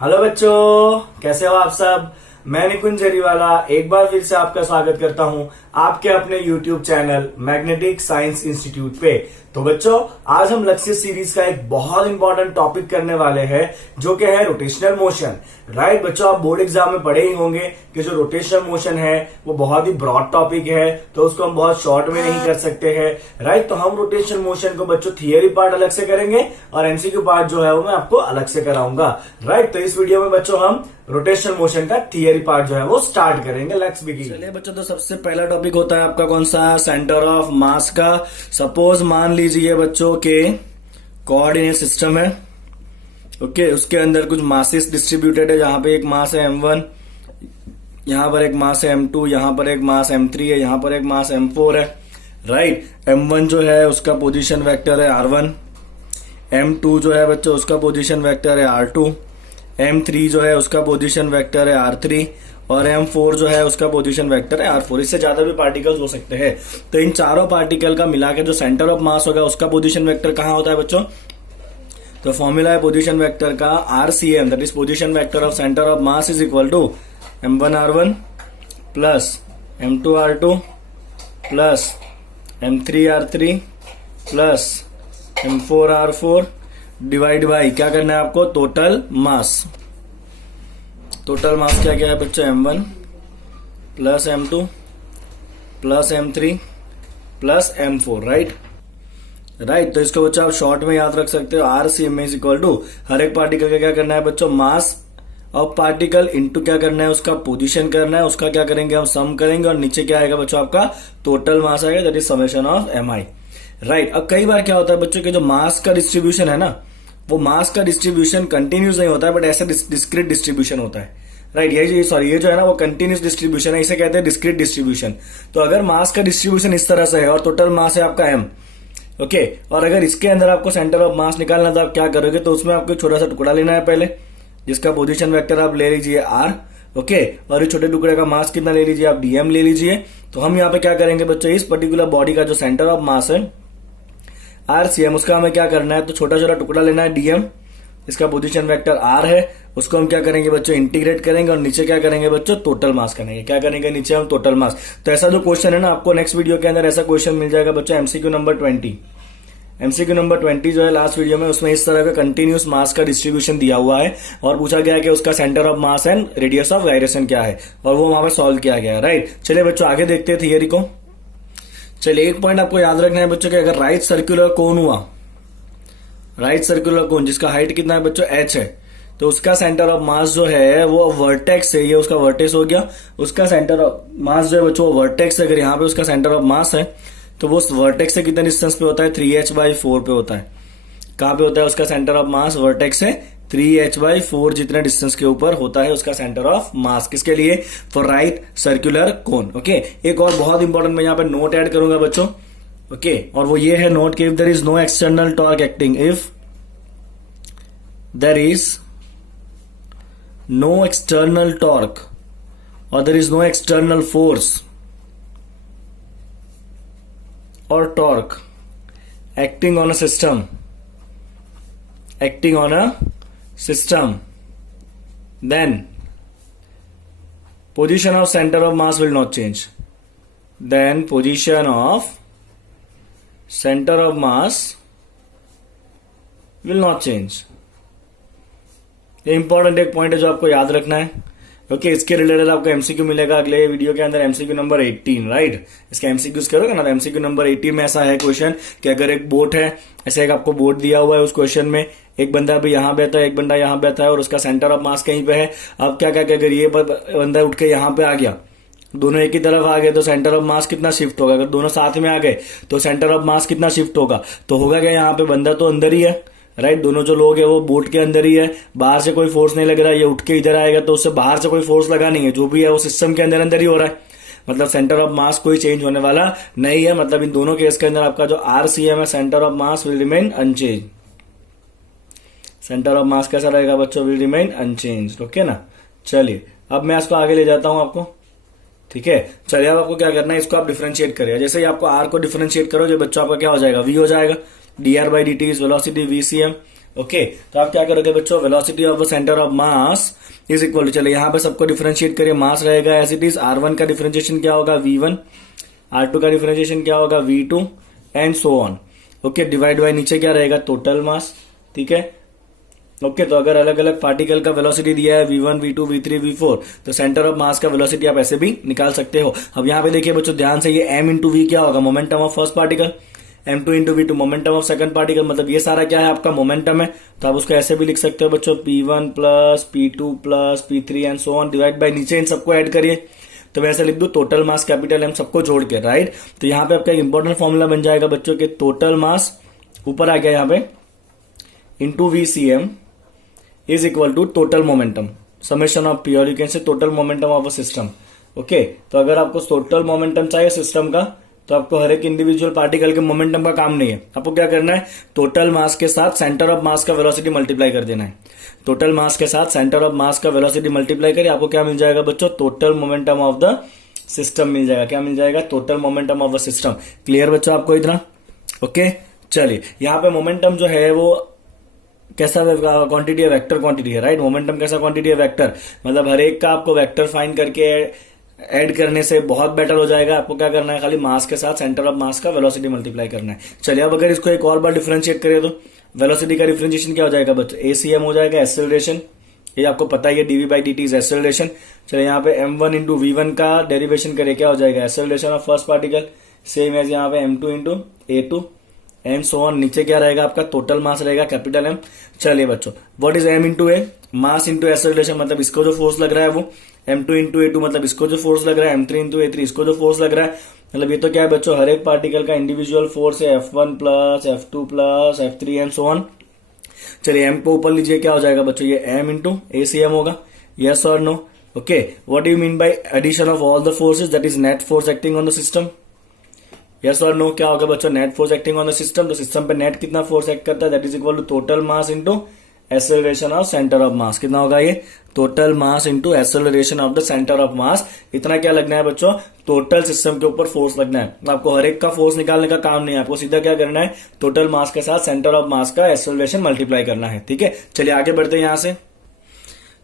Hello बच्चों, कैसे हो आप सब। मैं निकुंज जरीवाला एक बार फिर से आपका स्वागत करता हूं आपके अपने YouTube channel magnetic science institute पे। तो बच्चों, आज हम लक्ष्य सीरीज का एक बहुत इंपॉर्टेंट टॉपिक करने वाले हैं जो कि है रोटेशनल मोशन। राइट बच्चों, आप बोर्ड एग्जाम में पढ़े ही होंगे कि जो रोटेशनल मोशन है वो बहुत ही ब्रॉड टॉपिक है, तो उसको हम बहुत शॉर्ट में नहीं कर सकते हैं। राइट, तो हम रोटेशनल मोशन को बच्चों थियरी पार्ट अलग से करेंगे और एमसीक्यू पार्ट जो है वो मैं आपको अलग से कराऊंगा। राइट, तो इस वीडियो में बच्चों हम रोटेशनल मोशन का थियरी पार्ट जो है वो स्टार्ट करेंगे। Let's begin. चलिए बच्चों, तो सबसे पहला टॉपिक होता है आपका कौन सा, सेंटर ऑफ मास का। सपोज मान लीजिए बच्चों के कोऑर्डिनेट सिस्टम है। ओके, उसके अंदर कुछ मासेस डिस्ट्रीब्यूटेड है, जहां पे एक मास है m1, यहां पर एक मास है m2, यहां पर एक मास m3 है, यहां पर एक मास m4 है। राइट, m1 जो है उसका पोजीशन वेक्टर है r1, m2 जो है बच्चों उसका पोजीशन वेक्टर है r2, m3 जो है उसका पोजीशन वेक्टर है r3 और m4 जो है उसका पोजीशन वेक्टर है r4। इससे ज्यादा भी पार्टिकल्स हो सकते हैं। तो इन चारों पार्टिकल का मिला के जो सेंटर ऑफ मास होगा उसका पोजीशन वेक्टर कहाँ होता है बच्चों। तो फॉर्मूला है पोजीशन वेक्टर का RCM, that is position vector of centre of mass is equal to m1r1 plus m2r2 plus m3r3 plus m4r4 divide by क्या करना है आपको, टोटल मास। टोटल मास क्या क्या है बच्चों, m1 plus m2 plus m3 plus m4। Right, तो इसको बच्चों आप शॉर्ट में याद रख सकते हो। RCM इज इक्वल टू हर एक पार्टिकल का क्या करना है बच्चों, मास ऑफ पार्टिकल इंटू क्या करना है, उसका पोजीशन करना है, उसका क्या करेंगे हम, सम करेंगे और नीचे क्या आएगा बच्चों आपका टोटल मास आएगा, that is summation of MI। Right, अब कई बार क्या होता है बच्चों के जो मास का डिस्ट्रीब्यूशन है ना, वो मास का डिस्ट्रीब्यूशन कंटिन्यूस नहीं होता है, बट ऐसा डिस्क्रीट डिस्ट्रीब्यूशन होता है। राइट, ये जो है ना वो कंटिन्यूस डिस्ट्रीब्यूशन है, इसे कहते हैं डिस्क्रीट डिस्ट्रीब्यूशन। तो अगर मास का डिस्ट्रीब्यूशन इस तरह से है और टोटल मास है आपका m, ओके, और अगर इसके अंदर आपको सेंटर ऑफ मास निकालना था, आप क्या करोगे, तो उसमें आपको छोटा सा टुकड़ा लेना है पहले, जिसका पोजीशन वेक्टर आप ले लीजिए r, ओके, और इस छोटे टुकड़े का मास कितना ले लीजिए आप, dm ले लीजिए। तो हम यहाँ पे क्या करेंगे बच्चों, इस पर्टिकुलर बॉडी का जो सेंटर ऑफ मास है RCM, उसका हमें क्या करना है, तो छोटा छोटा टुकड़ा लेना है dm, इसका पोजीशन वेक्टर r है, उसको हम क्या करेंगे बच्चों, इंटीग्रेट करेंगे और नीचे क्या करेंगे बच्चों, टोटल मास करेंगे। क्या करेंगे नीचे हम, टोटल मास। तो ऐसा जो क्वेश्चन है ना, आपको नेक्स्ट वीडियो के अंदर ऐसा क्वेश्चन मिल जाएगा बच्चों, एमसीक्यू नंबर 20। एमसीक्यू नंबर 20 जो है लास्ट वीडियो में, उसमें इस तरह का कंटिन्यूस मास का डिस्ट्रीब्यूशन दिया हुआ है और पूछा गया है कि उसका centre of mass and radius of gyration क्या है, और वो वहां पे सॉल्व किया गया है। राइट, चलिए बच्चों आगे देखते हैं थियरी को। चलिए, एक पॉइंट आपको याद रखना है बच्चों कि अगर राइट सर्कुलर कोन हुआ, राइट सर्कुलर कोन जिसका हाइट कितना है बच्चों, h है, तो उसका सेंटर ऑफ मास जो है वो वर्टेक्स है, ये उसका वर्टेक्स हो गया, उसका सेंटर ऑफ मास जो है बच्चों वो वर्टेक्स है। अगर यहाँ पे उसका सेंटर ऑफ मास है तो वो वर्टेक्स से कितने डिस्टेंस पे होता है, 3h/4 पे होता है। कहां पे होता है उसका सेंटर ऑफ मास, वर्टेक्स से 3h/4 जितने डिस्टेंस के ऊपर होता है उसका सेंटर ऑफ मास। किसके लिए, for right circular cone. Okay, एक और बहुत इंपॉर्टेंट मैं यहाँ पे नोट ऐड करूंगा बच्चों, ओके, और वो ये है नोट कि if there is no external torque acting, if there is no external torque और there is no external force or torque acting on a system, then position of center of mass will not change. Then position of center of mass will not change. ये important एक point है जो आपको याद रखना है। Okay, इसके related आपको एमसीक्यू मिलेगा अगले वीडियो के अंदर, एमसीक्यू नंबर 18। राइट, इसका एमसीक्यूज करोगे ना, एमसीक्यू नंबर 18 में ऐसा है क्वेश्चन कि अगर एक बोट है, ऐसे एक आपको बोट दिया हुआ है, उस क्वेश्चन में एक बंदा भी यहाँ बैठा है, एक बंदा यहाँ बैठा है और उसका सेंटर ऑफ मास कहीं पे है। अब क्या क्या अगर ये बंदा उठ के यहाँ पे आ गया, दोनों एक ही तरफ आ गए, तो सेंटर ऑफ मास कितना शिफ्ट होगा। अगर दोनों साथ में आ गए तो सेंटर ऑफ मास कितना शिफ्ट होगा, तो होगा क्या, यहाँ पे बंदा तो अंदर ही है। राइट, दोनों जो लोग है वो बोट के अंदर ही है, बाहर से कोई फोर्स नहीं लग रहा है। ये उठ के इधर आएगा तो उससे बाहर से कोई फोर्स लगा नहीं है, जो भी है वो सिस्टम के अंदर अंदर ही हो रहा है। मतलब सेंटर ऑफ मास कोई चेंज होने वाला नहीं है। मतलब इन दोनों केस के अंदर आपका जो RCM है, centre of mass will remain unchange. Centre of mass कैसा रहेगा बच्चों, विल रिमेन अनचेंज। ओके ना, चलिए अब मैं इसको आगे ले जाता हूं आपको। ठीक है, चलिए अब आपको क्या करना है, इसको आप डिफरेंशिएट करिए। जैसे ही आपको R को डिफरेंशिएट करोगे बच्चों, आपका क्या हो जाएगा, V हो जाएगा, dr/dt is velocity VCM। Okay तो आप क्या करोगे बच्चों, velocity of the centre of mass is equal to, चलिए यहाँ पे सबको डिफरेंशिएट करिए, मास रहेगा एज इट इज, R1 का डिफरेंशिएशन क्या होगा V1, R2 का डिफरेंशिएशन क्या होगा V2 and so on. Okay divide by नीचे क्या रहेगा, टोटल मास। ठीक है ओके तो अगर अलग अलग पार्टिकल का वेलोसिटी दिया है V1 V2 V3 V4 तो सेंटर ऑफ मास का वेलोसिटी आप ऐसे भी निकाल सकते हो। अब यहाँ पे देखिए बच्चों ध्यान से, ये m इंटू वी क्या होगा, momentum of first particle, m2 into V2 momentum of second particle, मतलब ये सारा क्या है आपका मोमेंटम है। तो आप उसको ऐसे भी लिख सकते हो बच्चों, P1 plus P2 plus P3 and so on divide by नीचे इन सबको ऐड करिए तो वैसे लिख दो टोटल मास कैपिटल M सबको जोड़ के, राइट। तो यहाँ पे आपका एक इंपॉर्टेंट फॉर्मूला बन जाएगा बच्चों के, टोटल मास ऊपर आ गया यहाँ पे into VCM is equal to total momentum summation of P, और you can say total momentum of a system. Okay तो अगर आपको टोटल मोमेंटम चाहिए सिस्टम का तो आपको हर एक इंडिविजुअल पार्टिकल के मोमेंटम का काम नहीं है, आपको क्या करना है, टोटल मास के साथ सेंटर ऑफ मास का वेलोसिटी मल्टीप्लाई कर देना है। टोटल मास के साथ सेंटर ऑफ मास का वेलोसिटी मल्टीप्लाई करिए, आपको क्या मिल जाएगा बच्चों, total momentum of the system मिल जाएगा। क्या मिल जाएगा, total momentum of the system. Clear बच्चों आपको इतना? ओके चलिए यहाँ पे मोमेंटम जो है वो कैसा क्वांटिटी है, वेक्टर क्वांटिटी है, राइट। मोमेंटम कैसा क्वांटिटी है, वेक्टर, मतलब हर एक का आपको वेक्टर फाइंड करके ऐड करने से बहुत बेटर हो जाएगा। आपको क्या करना है, खाली मास के साथ सेंटर ऑफ मास का वेलोसिटी मल्टीप्लाई करना है। चलिए अब अगर इसको एक और बार डिफरेंशिएट करें तो वेलोसिटी का डिफरेंशिएशन क्या हो जाएगा बच्चों, ACM हो जाएगा, एक्सेलरेशन, ये आपको पता ही है, dv by dt is acceleration. चलिए यहाँ पे m1 इंटू V1 का डेरिवेशन करें, क्या हो जाएगा, acceleration of first particle, same as यहाँ पे m2 into A2 and so on. नीचे क्या रहेगा आपका, टोटल मास रहेगा कैपिटल M। चलिए बच्चों what is m into A, mass into acceleration, मतलब इसको जो फोर्स लग रहा है वो, m2 इंटू A2 मतलब इसको जो फोर्स लग रहा है, m3 इंटू A3 इसको जो फोर्स लग रहा है, मतलब ये तो क्या है बच्चों, हर एक पार्टिकल का इंडिविजुअल फोर्स है, F1 plus F2 plus F3 and so on. चलिए m को ऊपर लीजिए, क्या हो जाएगा बच्चों, ये m इंटू ACM होगा, यस और no. Okay what do you mean by addition of all the forces, that is net force acting on the system, yes और नो। क्या होगा बच्चों, net force acting on the system, तो system पे net कितना force act करता है, that is equal to total mass into acceleration of centre of mass. कितना होगा ये, total mass into acceleration of the centre of मास। इतना क्या लगना है बच्चों, टोटल सिस्टम के ऊपर फोर्स लगना है। आपको हर एक का फोर्स निकालने का काम नहीं है, आपको सीधा क्या करना है, टोटल मास के साथ सेंटर ऑफ मास का एक्सेलरेशन मल्टीप्लाई करना है। ठीक है चलिए आगे बढ़ते हैं यहाँ से।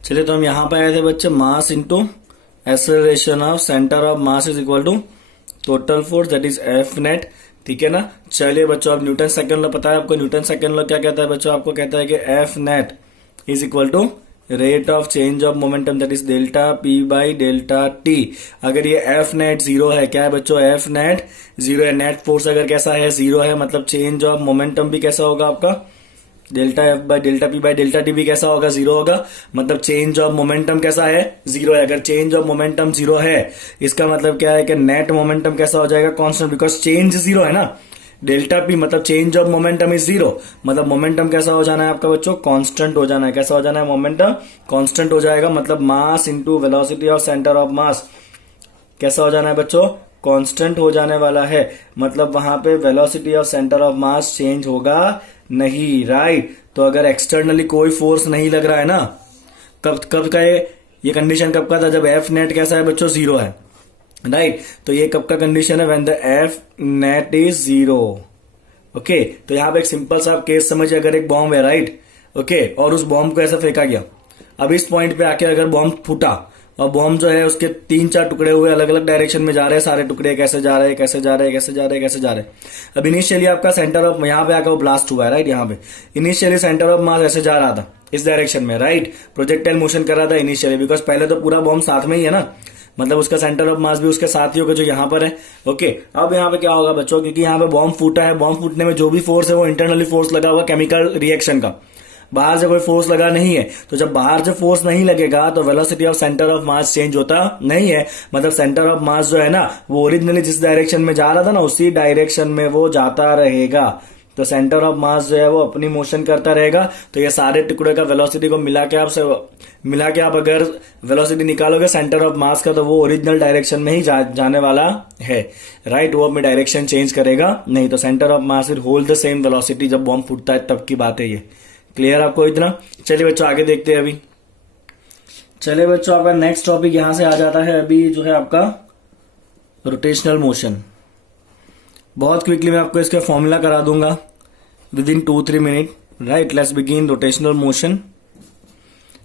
चलिए तो हम यहाँ पे आए थे बच्चे, mass into acceleration of centre of mass is equal to total force that is F net. ठीक है ना। चलिए बच्चों अब न्यूटन सेकंड लॉ पता है आपको, न्यूटन सेकंड लॉ क्या कहता है बच्चों, आपको कहता है कि F net is equal to rate of change of momentum that is delta P by delta T। अगर ये F नेट जीरो है, क्या है बच्चों, F नेट जीरो है, नेट फोर्स अगर कैसा है, जीरो है, मतलब चेंज ऑफ मोमेंटम भी कैसा होगा आपका, delta F by delta P by delta T भी कैसा होगा, जीरो होगा, मतलब चेंज ऑफ मोमेंटम कैसा है, जीरो है। अगर चेंज ऑफ मोमेंटम जीरो है इसका मतलब क्या है कि नेट मोमेंटम कैसा हो जाएगा, कांस्टेंट, बिकॉज चेंज जीरो है ना। डेल्टा P मतलब change of momentum is zero, मतलब मोमेंटम कैसा हो जाना है आपका बच्चों, कांस्टेंट हो जाना है। कैसा हो जाना है, मोमेंटम कांस्टेंट हो जाएगा, मतलब mass into velocity of centre of mass कैसा हो जाना है बच्चों, कांस्टेंट हो जाने वाला है, मतलब वहां पे velocity of centre of mass change होगा नहीं, राइट। तो अगर एक्सटर्नली कोई फोर्स नहीं लग रहा है ना, कब का ये कंडीशन कब का था, जब F नेट कैसा है बच्चों, जीरो है, राइट। तो ये कब का कंडीशन है, when the F net is zero. Okay तो यहाँ पे एक सिंपल सा केस समझिए, अगर एक बॉम्ब है, राइट, ओके, और उस बॉम्ब को ऐसा फेंका गया, अब इस पॉइंट पे आके अगर बॉम्ब फूटा और बॉम्ब जो है उसके 3-4 टुकड़े हुए, अलग अलग डायरेक्शन में जा रहे हैं, सारे टुकड़े कैसे जा रहे हैं, कैसे जा रहे हैं, कैसे जा रहे हैं, कैसे जा रहे हैं। अब इनिशियली आपका सेंटर ऑफ, यहाँ पे आकर वो ब्लास्ट हुआ है, राइट, यहाँ पे इनिशियली सेंटर ऑफ मास ऐसे जा रहा था इस डायरेक्शन में, राइट, प्रोजेक्टाइल मोशन कर रहा था इनिशियली, बिकॉज पहले तो पूरा बॉम्ब साथ में ही है ना, मतलब उसका सेंटर ऑफ मास भी उसके साथ ही होगा जो यहाँ पर है। ओके अब यहाँ पे क्या होगा बच्चों, क्योंकि यहाँ पे बॉम्ब फूटा है, बॉम्ब फूटने में जो भी फोर्स है वो इंटरनली फोर्स लगा हुआ केमिकल रिएक्शन का, बाहर से कोई फोर्स लगा नहीं है। तो जब बाहर से फोर्स नहीं लगेगा तो velocity of centre of mass change होता नहीं है, मतलब सेंटर ऑफ मास जो है ना वो ओरिजिनली जिस डायरेक्शन में जा रहा था ना उसी डायरेक्शन में वो जाता रहेगा। तो सेंटर ऑफ मास जो है वो अपनी मोशन करता रहेगा। तो ये सारे टुकड़े का वेलोसिटी को मिला के आप अगर वेलोसिटी निकालोगे सेंटर ऑफ मास का, तो वो ओरिजिनल डायरेक्शन में ही जाने वाला है, राइट, वो अपनी डायरेक्शन चेंज करेगा नहीं। तो centre of mass will hold the same velocity, जब बॉम्ब फूटता है तब की बात है ये। क्लियर आपको इतना? चलिए बच्चों आगे देखते हैं अभी। चलिए बच्चों आपका नेक्स्ट टॉपिक यहां से आ जाता है अभी जो है आपका रोटेशनल मोशन। बहुत क्विकली मैं आपको इसका फॉर्मूला करा दूंगा with in 2-3 minute. Right, let's begin rotational motion.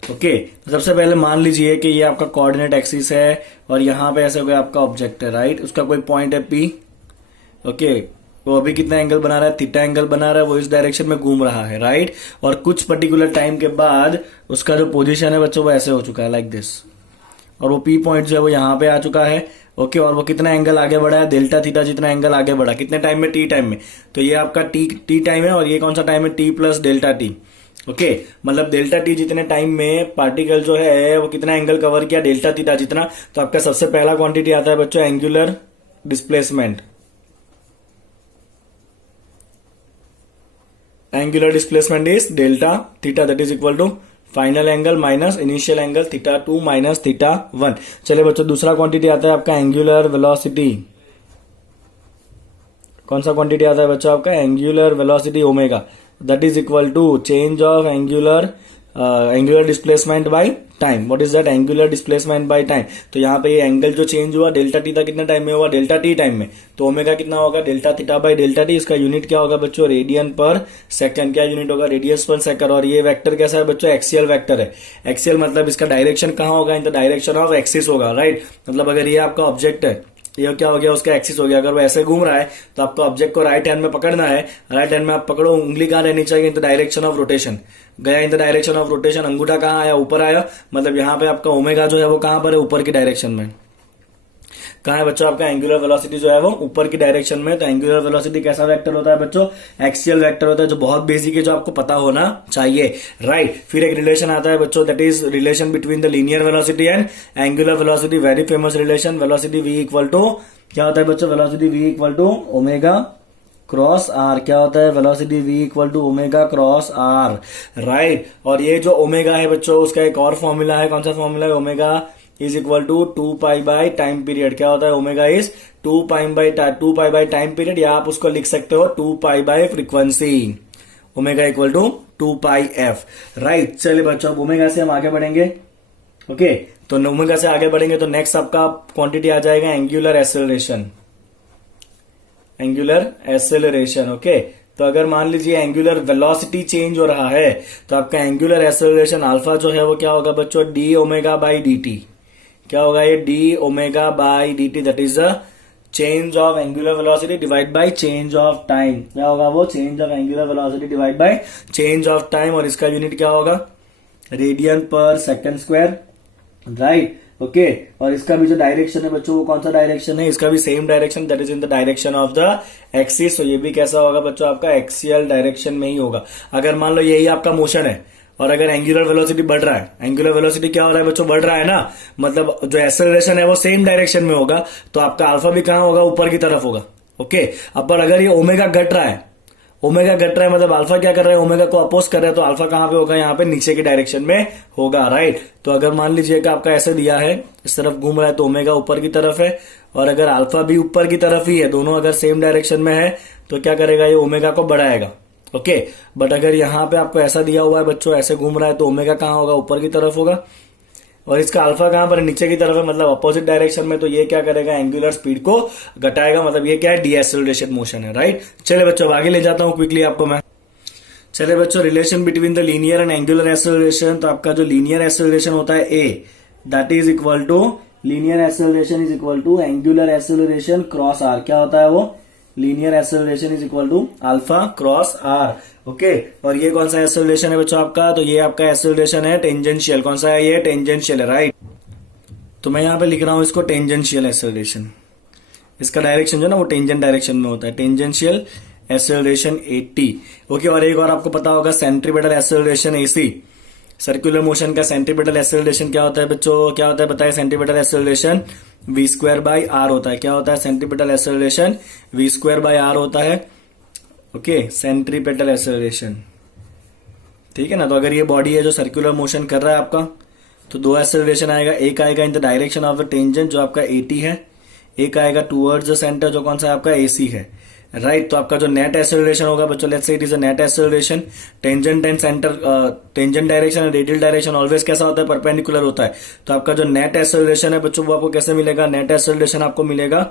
Okay, सबसे पहले मान लीजिए कि ये आपका कोऑर्डिनेट एक्सिस है और यहाँ पे ऐसे कोई आपका ऑब्जेक्ट है, राइट, उसका कोई पॉइंट है पी। ओके, वो अभी कितना एंगल बना रहा है, थीटा एंगल बना रहा है, वो इस डायरेक्शन में घूम रहा है, राइट। और कुछ पर्टिकुलर टाइम के बाद उसका जो पोजीशन है बच्चों वो ऐसे हो चुका है, लाइक दिस, और वो पी पॉइंट जो है वो यहाँ पे आ चुका है। ओके, और वो कितना एंगल आगे बढ़ा है, डेल्टा थीटा जितना एंगल आगे बढ़ा, कितने टाइम में, टी टाइम में। तो ये आपका टी टाइम है और ये कौन सा टाइम है, T plus delta T. Okay, मतलब डेल्टा टी जितने टाइम में पार्टिकल जो है वो कितना एंगल कवर किया, डेल्टा थीटा जितना। तो आपका सबसे पहला क्वांटिटी आता है बच्चों angular displacement. Angular displacement is delta theta, that is equal to final angle minus initial angle theta 2 minus theta 1। चलिए बच्चों, दूसरा क्वांटिटी आता है आपका एंगुलर वेलोसिटी। कौन सा क्वांटिटी आता है बच्चों आपका, angular velocity omega, that is equal to change of angular displacement by time. What is that, angular displacement by time. तो यहाँ पे ये एंगल जो चेंज हुआ डेल्टा टी था कितने टाइम में हुआ, डेल्टा टी टाइम में। तो ओमेगा कितना होगा, delta theta by delta T. इसका यूनिट क्या होगा बच्चों, रेडियन पर सेकंड। क्या यूनिट होगा, रेडियस पर सेकंड। और ये वेक्टर कैसा है बच्चों, एक्सियल वेक्टर है। एक्सियल मतलब इसका डायरेक्शन कहाँ होगा, इन द डायरेक्शन ऑफ एक्सिस होगा, राइट। मतलब अगर ये आपका ऑब्जेक्ट है, ये क्या हो गया, उसका एक्सिस हो गया। अगर वो ऐसे घूम रहा है तो आपको ऑब्जेक्ट को राइट हैंड में पकड़ना है। राइट हैंड में आप पकड़ो, उंगली कहाँ रहनी चाहिए, in the direction of rotation. गया in the direction of rotation, अंगूठा कहाँ आया, ऊपर आया। मतलब यहाँ पे आपका ओमेगा जो है वो कहाँ पर है, ऊपर की डायरेक्शन में। कहाँ है बच्चों आपका एंगुलर वेलोसिटी जो है वो ऊपर की डायरेक्शन में। तो एंगुलर वेलोसिटी कैसा वेक्टर होता है बच्चों, एक्सियल वेक्टर होता है, जो बहुत बेसिक है, जो आपको पता होना चाहिए, राइट। फिर एक रिलेशन आता है बच्चों, that is relation between the linear velocity and angular velocity. Very famous relation, velocity v equal to क्या होता है बच्चों, velocity v equal to omega cross are. क्या होता है, velocity v equal to omega cross R, right. और ये जो ओमेगा है बच्चों, उसका एक और फॉर्मूला है। कौन सा फॉर्मूला है, omega is equal to 2 pi by time period. क्या होता है, omega is 2 pi by time period, या आप उसको लिख सकते हो 2 pi by frequency. Omega equal to 2 pi F, right. चलिए बच्चों, अब ओमेगा से हम आगे बढ़ेंगे। ओके, तो ओमेगा से आगे बढ़ेंगे तो नेक्स्ट आपका क्वांटिटी आ जाएगा angular acceleration. Angular acceleration, okay. तो अगर मान लीजिए एंगुलर वेलोसिटी चेंज हो रहा है तो आपका एंगुलर एक्सेलरेशन अल्फा जो है वो क्या होगा बच्चों, D omega by D T. क्या होगा ये, D omega by D T, that is the change of angular velocity divide by change of time. क्या होगा वो, change of angular velocity divide by change of time. और इसका unit क्या होगा, रेडियन पर सेकंड स्क्वायर, राइट। ओके, और इसका भी जो डायरेक्शन है बच्चों वो कौन सा डायरेक्शन है, इसका भी same direction, that is in the direction of the axis. तो ये भी कैसा होगा बच्चों आपका, एक्सियल डायरेक्शन में ही होगा। अगर मान लो यही आपका मोशन है और अगर एंगुलर वेलोसिटी बढ़ रहा है, एंगुलर वेलोसिटी क्या हो रहा है बच्चों, बढ़ रहा है ना, मतलब जो एक्सेलरेशन है वो सेम डायरेक्शन में होगा, तो आपका अल्फा भी कहां होगा, ऊपर की तरफ होगा। ओके, अब पर अगर ये ओमेगा घट रहा है, ओमेगा घट रहा है मतलब अल्फा क्या कर रहा है, ओमेगा को अपोज कर रहा है, तो अल्फा कहां पे होगा, यहाँ पे नीचे की डायरेक्शन में होगा, राइट। तो अगर मान लीजिए कि आपका ऐसे दिया है, इस तरफ घूम रहा है तो ओमेगा ऊपर की तरफ है, और अगर अल्फा भी ऊपर की तरफ ही है, दोनों अगर सेम डायरेक्शन में है तो क्या करेगा, ये ओमेगा को बढ़ाएगा। ओके, बट अगर यहाँ पे आपको ऐसा दिया हुआ है बच्चों, ऐसे घूम रहा है तो ओमेगा कहाँ होगा, ऊपर की तरफ होगा, और इसका अल्फा कहां पर नीचे की तरफ है, मतलब अपोजिट डायरेक्शन में। तो ये क्या करेगा, एंगुलर स्पीड को घटाएगा, मतलब ये क्या है, डीएक्सेलरेशन मोशन है, राइट। चलिए बच्चों आगे ले जाता हूं क्विकली आपको मैं। चलिए बच्चों, relation between the linear and angular acceleration. तो आपका जो लीनियर एक्सेलरेशन होता है ए, that is equal to, linear acceleration is equal to angular acceleration cross are. क्या होता है वो, linear acceleration is equal to alpha cross r. Okay, और ये कौन सा एक्सेलरेशन है बच्चों आपका, तो ये आपका एक्सेलरेशन है टेंजेंशियल। कौन सा है ये, टेंजेंशियल है, राइट। तो मैं यहाँ पे लिख रहा हूं इसको टेंजेंशियल एक्सेलरेशन। इसका डायरेक्शन जो है ना वो टेंजेंट डायरेक्शन में होता है, टेंजेंशियल एक्सेलरेशन 80। ओके, और एक और आपको पता होगा centripetal acceleration AC। Circular motion का सेंट्रीपिटल एक्सेलरेशन क्या होता है बच्चों, क्या होता है बताइए, centripetal acceleration v square by R होता है। क्या होता है, centripetal acceleration v square by R होता है। ओके, सेंट्रीपिटल एक्सेलरेशन, ठीक है ना। तो अगर ये बॉडी है जो सर्कुलर मोशन कर रहा है आपका, तो दो एक्सेलरेशन आएगा, एक आएगा इन the direction of the tangent जो आपका 80 है, एक आएगा टूवर्ड्स द सेंटर जो कौन सा आपका AC है, राइट। तो आपका जो नेट एक्सेलरेशन होगा बच्चों, let's say it is a net acceleration, tangent and centre, tangent direction and radial direction always कैसा होता है, परपेंडिकुलर होता है। तो आपका जो नेट एक्सेलरेशन है बच्चों वो आपको कैसे मिलेगा, नेट एक्सेलरेशन आपको मिलेगा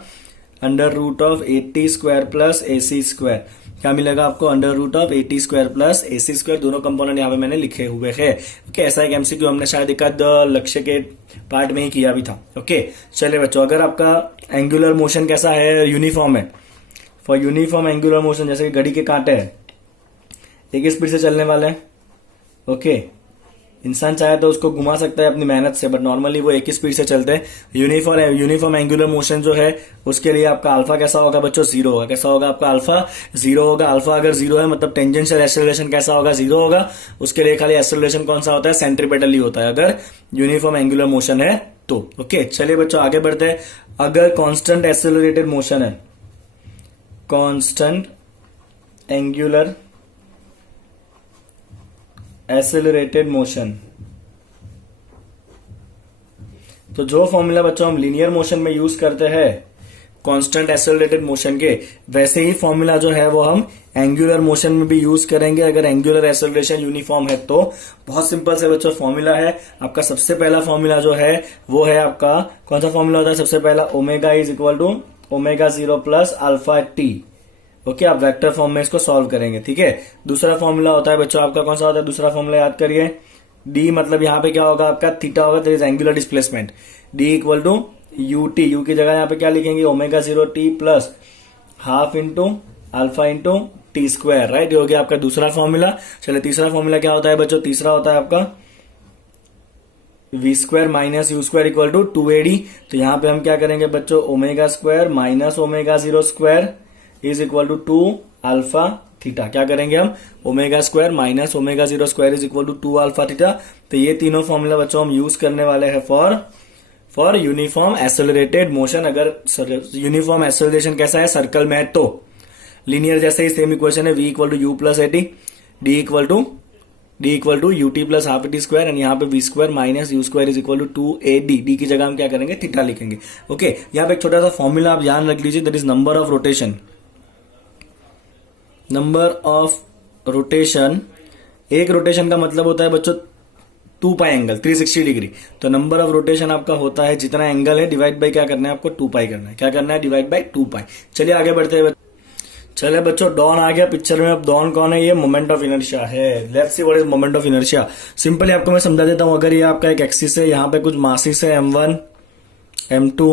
under root of 80 square plus AC square. क्या मिलेगा आपको? Under root of 80 square plus AC square. दोनों कंपोनेंट यहाँ पे मैंने लिखे हुए हैं। ओके, ऐसा एक MCQ हमने शायद एक आध लक्ष्य के पार्ट में ही किया भी था। ओके, चलिए बच्चों, अगर आपका एंगुलर मोशन कैसा है? यूनिफॉर्म है। फॉर यूनिफॉर्म एंगुलर मोशन, जैसे कि घड़ी के कांटे हैं, एक स्पीड से चलने वाले हैं। ओके, इंसान चाहे तो उसको घुमा सकता है अपनी मेहनत से, बट नॉर्मली वो एक ही स्पीड से चलते हैं। यूनिफॉर्म एंगुलर मोशन जो है उसके लिए आपका अल्फा कैसा होगा बच्चों? 0 होगा। कैसा होगा आपका? अल्फा 0 होगा। अल्फा अगर 0 है मतलब टेंजेंशियल एक्सेलरेशन कैसा होगा? 0 होगा। उसके लिए खाली एक्सेलरेशन कौन सा होता है? सेंट्रीपेटल ही होता है अगर यूनिफॉर्म एंगुलर मोशन है तो। ओके, चलिए बच्चों आगे बढ़ते हैं। अगर कांस्टेंट एक्सेलरेटेड मोशन है, कांस्टेंट एंगुलर एक्सेलरेटेड मोशन, तो जो फॉर्मूला बच्चों हम लीनियर मोशन में यूज करते हैं कांस्टेंट एक्सेलरेटेड मोशन के, वैसे ही फॉर्मूला जो है वो हम एंगुलर मोशन में भी यूज करेंगे अगर एंगुलर एक्सेलरेशन यूनिफॉर्म है तो। बहुत सिंपल से बच्चों फॉर्मूला है आपका। सबसे पहला फॉर्मूला जो है वो है आपका, कौन सा फॉर्मूला होता है? सबसे पहला omega is equal to omega 0 plus alpha T. Okay, आप वेक्टर फॉर्म में इसको सॉल्व करेंगे। ठीक है, दूसरा फॉर्मूला होता है बच्चों आपका, कौन सा होता है दूसरा फॉर्मूला? याद करिए। डी मतलब यहाँ पे क्या होगा आपका? थीटा होगा, that is angular displacement. D equal to UT, U की जगह यहाँ पे क्या लिखेंगे? Omega 0 T plus half into alpha into T square. Right, ये हो गया आपका दूसरा फॉर्मूला। चलिए तीसरा फॉर्मूला क्या होता है बच्चों? तीसरा होता है आपका V square minus U square equal to 2AD। तो यहाँ पे हम क्या करेंगे बच्चों? Omega square minus omega 0 square is equal to 2 alpha theta. क्या करेंगे हम? Omega square minus omega 0 square is equal to 2 alpha theta. तो ये तीनों फॉर्मूला बच्चों हम यूज करने वाले हैं फॉर यूनिफॉर्म एक्सेलरेटेड मोशन। अगर यूनिफॉर्म एक्सेलरेशन कैसा है? सर्कल में है तो। लीनियर जैसे ही सेम इक्वेशन है, v equal to U plus AT, D equal to UT plus half T square, and यहाँ पे V square minus U square is equal to 2AD। D की जगह हम क्या करेंगे? थीटा लिखेंगे। ओके, यहाँ पे एक छोटा सा फॉर्मूला आप ध्यान रख लीजिए, that is number of rotation. Number of rotation, एक रोटेशन का मतलब होता है बच्चों 2 पाई एंगल, 360 डिग्री। तो नंबर ऑफ रोटेशन आपका होता है जितना एंगल है डिवाइड बाई क्या करना है आपको? 2 पाई करना है। क्या करना है? डिवाइड बाई 2 पाई। चलिए आगे बढ़ते हैं। चले बच्चों, डॉन आ गया पिक्चर में। अब डॉन कौन है? ये मोमेंट ऑफ इनर्शिया है। Let's see what is moment of inertia. Simply आपको मैं समझा देता हूं। अगर ये आपका एक एक्सिस है, यहाँ पे कुछ मासिस है M1, M2,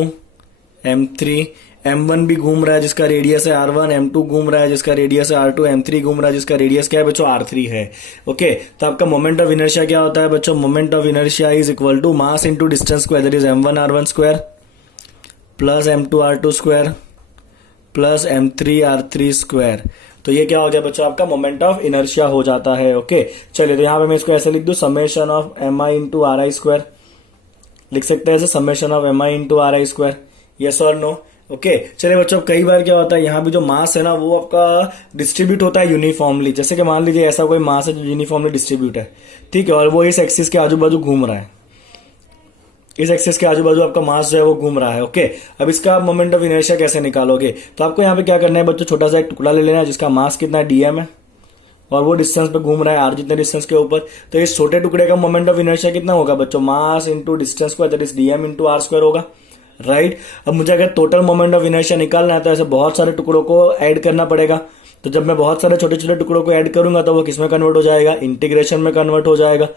M3, M1 भी घूम रहा है जिसका रेडियस है R1, M2 घूम रहा है जिसका रेडियस है R2, M3 घूम रहा है जिसका रेडियस क्या है बच्चों? R3 है। ओके, तो आपका मोमेंट ऑफ इनर्शिया क्या होता है बच्चों? Moment of inertia is equal to mass into distance square, that is M1 R1 square plus M2 R2 square plus M3 R3 square. तो ये क्या हो गया बच्चों? आपका मोमेंट ऑफ इनर्शिया हो जाता है। ओके, चलिए तो यहाँ पे मैं इसको ऐसे लिख दूं, summation of MI into RI square. लिख सकते हैं ऐसे, summation of MI into RI square. Yes और नो? ओके, चलिए बच्चों, कई बार क्या होता है यहाँ भी जो मास है ना वो आपका डिस्ट्रीब्यूट होता है यूनिफॉर्मली। जैसे कि मान लीजिए ऐसा कोई मास है जो यूनिफॉर्मली डिस्ट्रीब्यूट है, ठीक है, और वो इस एक्सिस के आजू बाजू घूम रहा है। इस एक्सिस के आजू बाजू आपका मास जो है वो घूम रहा है। ओके, अब इसका आप मोमेंट ऑफ इनर्शिया कैसे निकालोगे? तो आपको यहाँ पे क्या करना है बच्चों? छोटा सा एक टुकड़ा ले लेना है जिसका मास कितना है? DM है, और वो डिस्टेंस पे घूम रहा है R जितने डिस्टेंस के ऊपर। तो इस छोटे टुकड़े का मोमेंट ऑफ इनर्शिया कितना होगा बच्चों? मास into distance square, that is DM into R square होगा। राइट, अब मुझे अगर टोटल मोमेंट ऑफ इनर्शिया निकालना है तो ऐसे बहुत सारे टुकड़ों को ऐड करना पड़ेगा। तो जब मैं बहुत सारे छोटे छोटे टुकड़ों को ऐड करूंगा तो वो किसमें कन्वर्ट हो जाएगा? इंटीग्रेशन में कन्वर्ट हो जाएगा।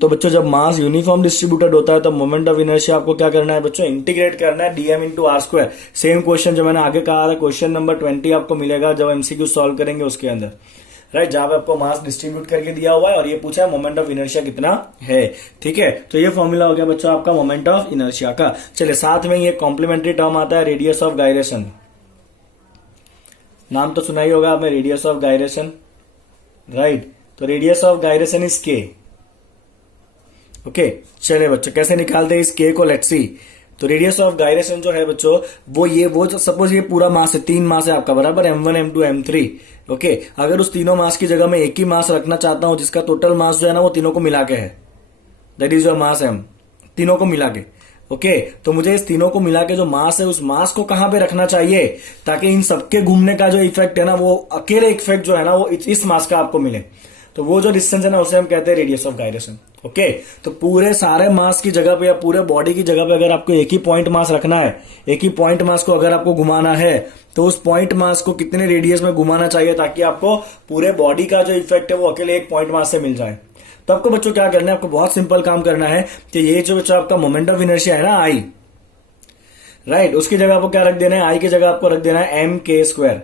तो बच्चों जब मास यूनिफॉर्म डिस्ट्रीब्यूटेड होता है तो मोमेंट ऑफ इनर्शिया आपको क्या करना है बच्चों? इंटीग्रेट करना है DM into R square. Same question जो मैंने आगे कहा था, क्वेश्चन नंबर 20 आपको मिलेगा जब MCQ सॉल्व करेंगे उसके अंदर। राइट, जहां पे आपको मास डिस्ट्रीब्यूट करके दिया हुआ है और ये पूछा है मोमेंट ऑफ इनर्शिया कितना है। ठीक है, तो ये फॉर्मूला हो गया बच्चों आपका मोमेंट ऑफ इनर्शिया का। चलिए साथ में ये कॉम्प्लीमेंट्री टर्म आता है रेडियस ऑफ गायरेशन। नाम तो सुना ही होगा आपने, रेडियस ऑफ गायरेशन। राइट, तो radius of gyration is K। Okay, चलिए बच्चों कैसे निकालते हैं इस K को? Let's see. तो रेडियस ऑफ गायरेशन जो है बच्चों वो सपोज ये पूरा मास है, 3 मास है आपका बराबर, M1 M2 M3। ओके, अगर उस तीनों मास की जगह मैं एक ही मास रखना चाहता हूं जिसका टोटल मास जो है ना वो तीनों को मिला के है, that is your mass M, तीनों को मिला के। ओके, तो मुझे इस तीनों को मिला के जो मास है उस मास को कहां पे रखना चाहिए ताकि इन सबके घूमने का जो इफेक्ट है ना वो अकेले इफेक्ट जो है ना वो इस मास का आपको मिले। तो वो जो डिस्टेंस है ना उसे हम कहते हैं रेडियस ऑफ गायरेशन। ओके तो पूरे सारे मास की जगह पे या पूरे बॉडी की जगह पे अगर आपको एक ही पॉइंट मास रखना है, एक ही पॉइंट मास को अगर आपको घुमाना है, तो उस पॉइंट मास को कितने रेडियस में घुमाना चाहिए ताकि आपको पूरे बॉडी का जो इफेक्ट है वो अकेले एक पॉइंट मास से मिल जाए। तो आपको बच्चों क्या करना है, आपको बहुत सिंपल काम करना है कि ये जो बच्चों आपका मोमेंट ऑफ इनर्शिया है ना आई, राइट, उसकी जगह आपको क्या रख देना है, आई की जगह आपको रख देना है एम के स्क्वायर।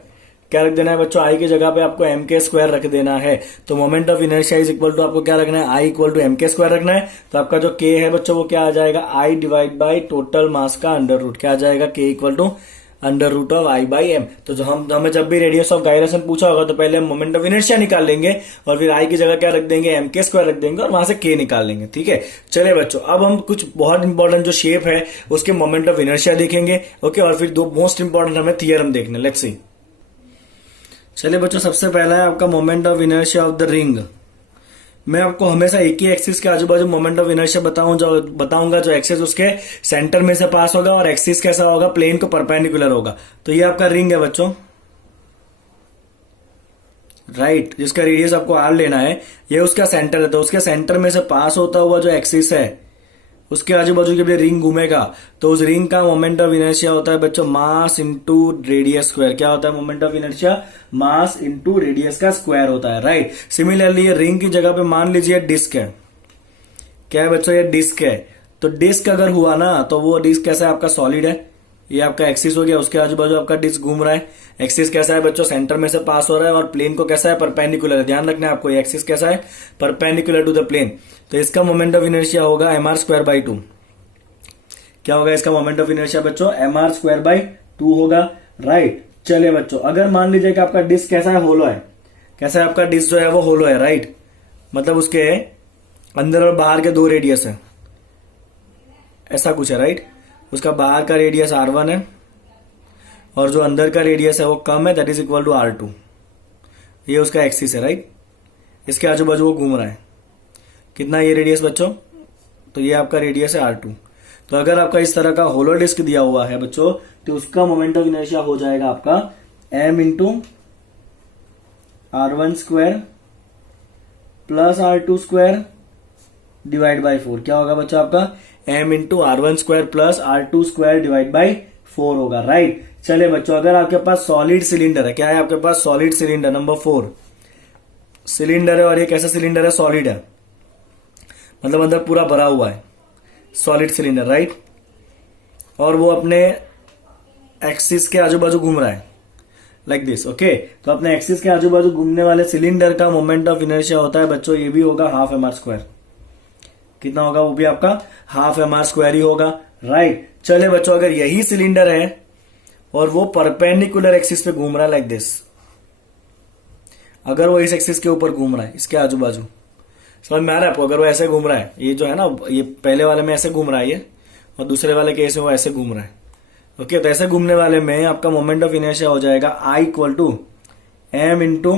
क्या रख देना है बच्चों, आई की जगह पे आपको एम के स्क्वायर रख देना है। तो moment of inertia is equal to आपको क्या रखना है, I equal to M K square रखना है। तो आपका जो के है बच्चों वो क्या आ जाएगा, I divide by total mass का अंडर रूट, क्या आ जाएगा, K equal to under root of I by M. तो जो हमें जब भी रेडियस ऑफ गायरेशन पूछा होगा तो पहले हम मोमेंट ऑफ इनर्शिया निकाल लेंगे और फिर आई की जगह क्या रख देंगे, एम के स्क्वायर रख देंगे और वहां से के निकाल लेंगे। ठीक है, चलिए बच्चों अब हम कुछ बहुत इंपॉर्टेंट जो शेप है उसके मोमेंट ऑफ इनर्शिया देखेंगे। ओके, और फिर दो मोस्ट इंपॉर्टेंट हमें थियरम देखने, लेट्स सी। चलिए बच्चों सबसे पहला है आपका moment of inertia of the ring. मैं आपको हमेशा एक ही एक्सिस के आजू बाजू मोमेंट ऑफ इनर्शिया बताऊंगा जो एक्सिस उसके सेंटर में से पास होगा और एक्सिस कैसा होगा, प्लेन को परपेंडिकुलर होगा। तो ये आपका रिंग है बच्चों, राइट, जिसका रेडियस आपको आर लेना है, ये उसका सेंटर है। तो उसके सेंटर में से पास होता हुआ जो एक्सिस है उसके आजू बाजू के भी रिंग घूमेगा, तो उस रिंग का मोमेंट ऑफ इनर्शिया होता है बच्चों मास इंटू रेडियस स्क्वायर। क्या होता है moment of inertia, mass into radius का स्क्वायर होता है, राइट। सिमिलरली ये रिंग की जगह पे मान लीजिए डिस्क है, क्या है बच्चों, ये डिस्क है। तो डिस्क अगर हुआ ना तो वो डिस्क कैसा है, आपका सॉलिड है, ये आपका एक्सिस हो गया, उसके आजू बाजू आपका डिस्क घूम रहा है। एक्सिस कैसा है बच्चों, सेंटर में से पास हो रहा है और प्लेन को कैसा है, परपेंडिकुलर है। ध्यान रखना है आपको, ये एक्सिस कैसा है, परपेंडिकुलर टू द प्लेन। तो इसका मोमेंट ऑफ इनर्शिया होगा एम आर स्क्वायर बाई 2। क्या होगा इसका मोमेंट ऑफ इनर्शिया बच्चों, एम आर स्क्वायर बाई 2 होगा, राइट। चलिए बच्चों अगर मान लीजिए कि आपका डिस्क कैसा है, होलो है, कैसा है आपका डिस्क जो है वो होलो है, राइट, मतलब उसके अंदर और बाहर के दो रेडियस है, ऐसा कुछ है, राइट। उसका बाहर का रेडियस R1 है और जो अंदर का रेडियस है वो कम है, that is equal to R2। ये उसका एक्सिस है, राइट। इसके आजू बाजू वो घूम रहा है, कितना ये रेडियस बच्चों, तो ये आपका रेडियस है R2। तो अगर आपका इस तरह का होलो डिस्क दिया हुआ है बच्चों तो उसका मोमेंट ऑफ इनर्शिया हो जाएगा आपका m into R1 square plus R2 square divide by 4। क्या होगा बच्चों आपका m into R1 square plus R2 square divide by 4 होगा, राइट। चलिए बच्चों अगर आपके पास सॉलिड सिलेंडर है, क्या है आपके पास, सॉलिड सिलेंडर, नंबर 4 सिलेंडर है और ये कैसा सिलेंडर है, सॉलिड है, मतलब अंदर पूरा भरा हुआ है, सॉलिड सिलेंडर, राइट। और वो अपने एक्सिस के आजू बाजू घूम रहा है लाइक दिस, ओके। तो अपने एक्सिस के आजू बाजू घूमने वाले सिलेंडर का मोमेंट ऑफ इनर्शिया होता है बच्चों, ये भी होगा हाफ एम आर स्क्वायर। कितना होगा, वो भी आपका हाफ एम आर स्क्वायर ही होगा, राइट। चले बच्चों अगर यही सिलेंडर है और वो परपेंडिकुलर एक्सिस पे घूम रहा है लाइक दिस, अगर वो इस एक्सिस के ऊपर घूम रहा है, इसके आजू बाजू, समझ में आ रहा है आपको, अगर वो ऐसे घूम रहा है, ये जो है ना, ये पहले वाले में ऐसे घूम रहा है ये, और दूसरे वाले केस में वो ऐसे घूम रहा है, ओके। तो ऐसे घूमने वाले में आपका मोमेंट ऑफ इनर्शिया हो जाएगा I equal to M into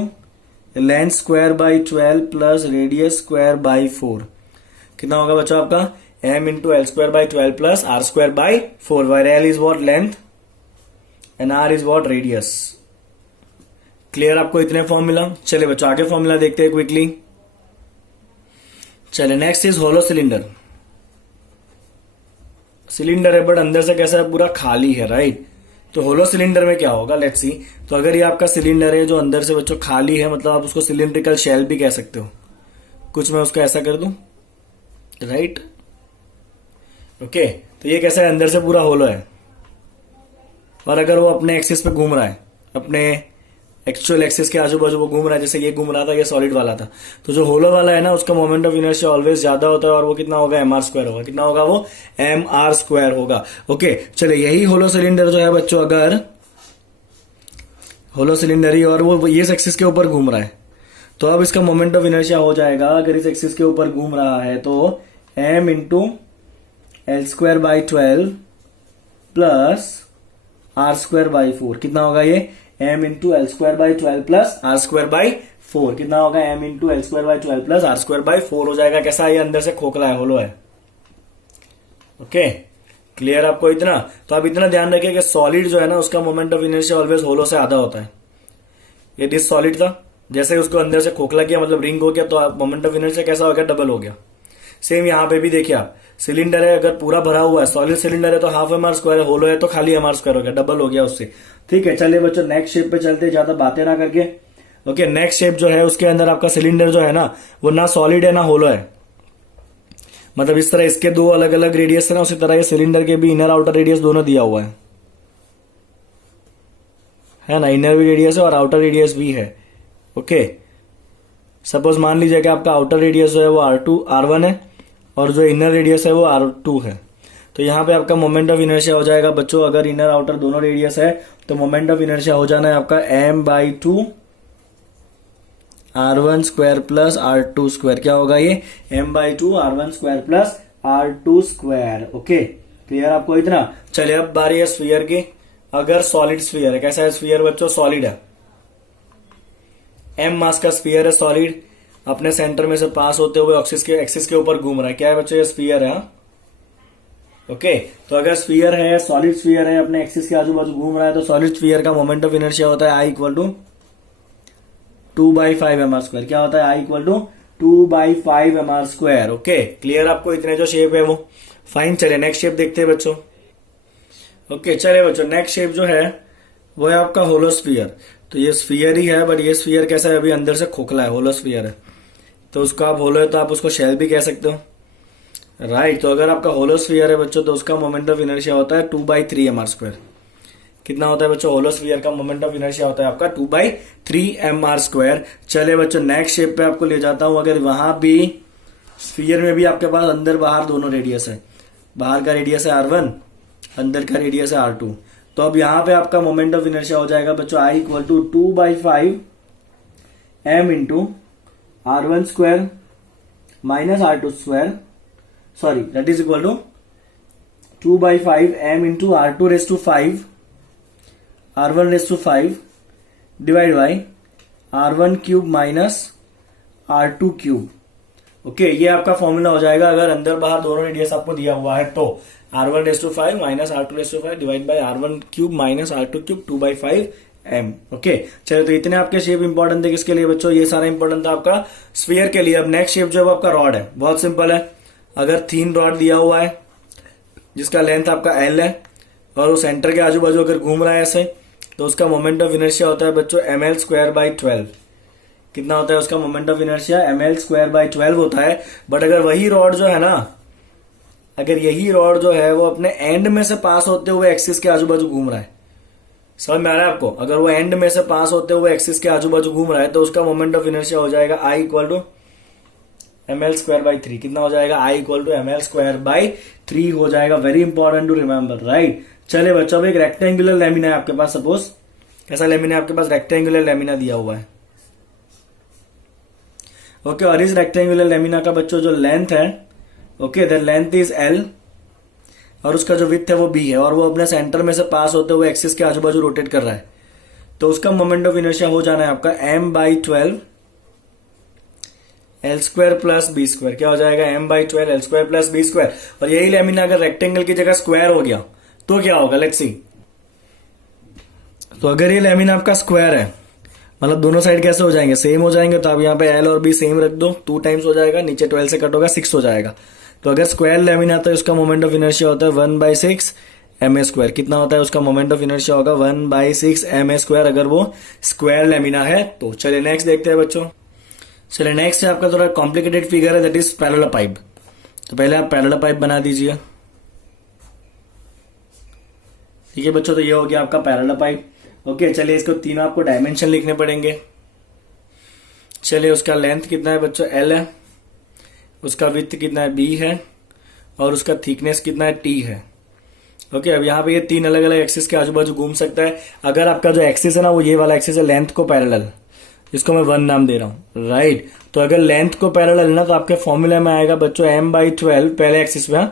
length square by 12 plus radius square by 4। कितना होगा बच्चों आपका, m into L square by 12 plus are square by 4, where l is what length and r is what radius. Clear, आपको इतने formula. चलिए बच्चों आगे formula देखते हैं क्विकली। चलिए next is hollow cylinder. Cylinder है बट अंदर से कैसा है, पूरा खाली है, राइट। तो होलो सिलेंडर में क्या होगा, लेट्स सी। तो अगर ये आपका सिलेंडर है जो अंदर से बच्चों खाली है, मतलब आप उसको सिलिंड्रिकल शेल भी कह सकते हो, कुछ मैं उसको ऐसा कर दूं, राइट, ओके। तो ये कैसा है, अंदर से पूरा होलो है और अगर वो अपने एक्सिस पे घूम रहा है, अपने एक्चुअल एक्सिस के आजू बाजू वो घूम रहा है, जैसे ये घूम रहा था, ये सॉलिड वाला था, तो जो होलो वाला है ना उसका मोमेंट ऑफ इनर्शिया ऑलवेज ज्यादा होता है और वो कितना होगा, एम आर स्क्वायर होगा। कितना होगा वो, एम आर स्क्वायर होगा, ओके। चलिए यही होलो सिलेंडर जो है बच्चों, अगर होलो सिलेंडर ही और वो ये एक्सिस के ऊपर घूम रहा है, तो अब इसका मोमेंट ऑफ इनर्शिया हो जाएगा, अगर इस एक्सिस के ऊपर घूम रहा है तो m into L square by 12 plus are square by 4। कितना होगा ये, m into L square by 12 plus are square by 4। कितना होगा, m into L square by 12 plus are square by 4 हो जाएगा। कैसा, ये अंदर से खोखला है, होलो है, ओके। क्लियर आपको इतना। तो आप इतना ध्यान रखिए कि सॉलिड जो है ना उसका मोमेंट ऑफ इनर्शिया ऑलवेज होलो से आधा होता है। ये डिस्क सॉलिड था, जैसे उसको अंदर से खोखला किया मतलब रिंग हो गया, तो मोमेंट ऑफ इनर्शिया कैसा हो गया, डबल हो गया। सेम यहाँ पे भी देखिए आप, सिलेंडर है अगर पूरा भरा हुआ है, सॉलिड सिलेंडर है तो हाफ एम आर स्क्वायर, होलो है तो खाली एम आर स्क्वायर हो गया, डबल हो गया उससे। ठीक है, चलिए बच्चों नेक्स्ट शेप पे चलते, ज्यादा बातें ना करके। ओके, नेक्स्ट शेप जो है उसके अंदर आपका सिलेंडर जो है ना वो ना सॉलिड है ना होलो है, मतलब इस तरह इसके दो अलग अलग रेडियस है ना, उसी तरह ये सिलेंडर के भी इनर आउटर रेडियस दोनों दिया हुआ है ना, इनर भी रेडियस है और आउटर रेडियस भी है। ओके, सपोज मान लीजिए कि आपका आउटर रेडियस जो है वो R1 है और जो इनर रेडियस है वो R2 है, तो यहाँ पे आपका मोमेंट ऑफ इनर्शिया हो जाएगा बच्चों, अगर इनर आउटर दोनों रेडियस है तो मोमेंट ऑफ इनर्शिया हो जाना है आपका m/2 R1 square plus R2 square. क्या होगा ये, m/2 R1 square plus R2 square. Okay, clear आपको इतना। चलिए अब बारी है स्फीयर की। अगर सॉलिड स्फीयर है, कैसा है स्फीयर बच्चों, सॉलिड है, m मास का स्फीयर है सॉलिड, अपने सेंटर में से पास होते हुए एक्सिस के ऊपर घूम रहा है, क्या है बच्चों, ये स्फीयर है। ओके, तो अगर स्फीयर है, सॉलिड स्फीयर है, अपने एक्सिस के आजू बाजू घूम रहा है, तो सॉलिड स्फीयर का मोमेंट ऑफ इनर्शिया होता है I = 2/5 mr स्क्वायर। क्या होता है, I = 2/5 mr square. Okay, clear आपको इतने जो शेप है वो फाइन। चले नेक्स्ट शेप देखते हैं बच्चों। ओके, चले बच्चों नेक्स्ट शेप जो है वो है आपका होलो स्फीयर। तो ये स्फीयर ही है, बट ये स्फीयर कैसा है, अभी अंदर से खोखला है, होलो स्फीयर है, तो उसको आप होलो है तो आप उसको शेल भी कह सकते हो, राइट। तो अगर आपका होलो स्फीयर है बच्चों तो उसका मोमेंट ऑफ इनर्शिया होता है 2/3 mr स्क्वायर। कितना होता है बच्चों, होलो स्फीयर का मोमेंट ऑफ इनर्शिया होता है आपका 2/3 mr स्क्वायर। चले बच्चों नेक्स्ट शेप पे आपको ले जाता हूं। अगर वहां भी स्फीयर में भी आपके पास अंदर बाहर दोनों रेडियस है, बाहर का रेडियस है R1, अंदर का रेडियस है R2, तो अब यहाँ पे आपका मोमेंट ऑफ इनर्शिया हो जाएगा बच्चों I = 2/5 m into R1 square minus R2 square, sorry that is equal to 2/5 m into R2⁵ R1⁵ divide by R1³ minus R2³। Okay, ये आपका फॉर्मूला हो जाएगा अगर अंदर बाहर दोनों रेडियस आपको दिया हुआ है तो R1⁵ minus R2⁵ divide by R1³ minus R2³ 2/5 m। Okay, चलो तो इतने आपके शेप इंपॉर्टेंट थे किसके लिए बच्चों, ये सारा इंपॉर्टेंट था आपका स्फीयर के लिए। अब नेक्स्ट शेप जो है आपका रॉड है, बहुत सिंपल है। अगर थिन रॉड दिया हुआ है जिसका लेंथ आपका L है और वो सेंटर के आजू बाजू अगर घूम रहा है ऐसे, तो उसका मोमेंट ऑफ इनर्शिया होता है बच्चों ml²/12। कितना होता है उसका मोमेंट ऑफ इनर्शिया, ml²/12 होता है। बट अगर वही रॉड जो है ना, अगर यही रॉड जो है वो अपने एंड में से पास होते हुए एक्सिस के आजू बाजू घूम रहा है, समझ में आ रहा है आपको, अगर वो एंड में से पास होते हुए एक्सिस के आजू बाजू घूम रहा है तो उसका मोमेंट ऑफ इनर्शिया हो जाएगा I = ml²/3। कितना हो जाएगा, I = ml²/3 हो जाएगा। Very important to remember, right. चले बच्चों, अब एक रेक्टेंगुलर लेमिना है आपके पास, सपोज कैसा लेमिना है आपके पास, रेक्टेंगुलर लेमिना दिया हुआ है। ओके, और इस रेक्टेंगुलर लेमिना का बच्चों जो लेंथ है, okay the length is L और उसका जो विड्थ है वो B है, और वो अपने सेंटर में से पास होते हुए एक्सिस के आजू बाजू रोटेट कर रहा है, तो उसका मोमेंट ऑफ इनर्शिया हो जाना है आपका m/12 L² प्लस B²। क्या हो जाएगा, m/12 L² प्लस B²। और यही लेमिना अगर रेक्टेंगल की जगह स्क्वायर हो गया तो क्या होगा, लेट्स सी। तो अगर ये लेमिना आपका स्क्वायर है, मतलब दोनों साइड कैसे हो जाएंगे, सेम हो जाएंगे, तो आप यहाँ पे L और B सेम रख दो, 2 टाइम्स हो जाएगा, नीचे 12 से कट होगा 6 हो जाएगा। तो अगर स्क्वायर लेमिना तो उसका मोमेंट ऑफ इनर्शिया होता है 1/6 ma²। कितना होता है उसका मोमेंट ऑफ इनर्शिया होगा 1/6 ma², अगर वो स्क्वायर लेमिना है तो। चलिए नेक्स्ट देखते हैं बच्चों। चलिए नेक्स्ट है आपका थोड़ा कॉम्प्लिकेटेड फिगर है, दैट इज पैरेलल पाइप। तो पहले आप पैरेलल पाइप बना दीजिए। ठीक है बच्चों, तो ये हो गया आपका पैरेलल पाइप। ओके, चलिए इसको तीनों आपको डायमेंशन लिखने पड़ेंगे। चलिए उसका लेंथ कितना है बच्चों, L है, उसका विड्थ कितना है, B है, और उसका थिकनेस कितना है, T है। ओके, अब यहाँ पे ये 3 अलग अलग एक्सिस के आजू बाजू घूम सकता है। अगर आपका जो एक्सिस है ना वो ये वाला एक्सिस है, लेंथ को पैरेलल, जिसको मैं 1 नाम दे रहा हूँ, राइट। तो अगर लेंथ को पैरेलल ना तो आपके फॉर्मूला में आएगा बच्चों m/12 पहले एक्सिस में।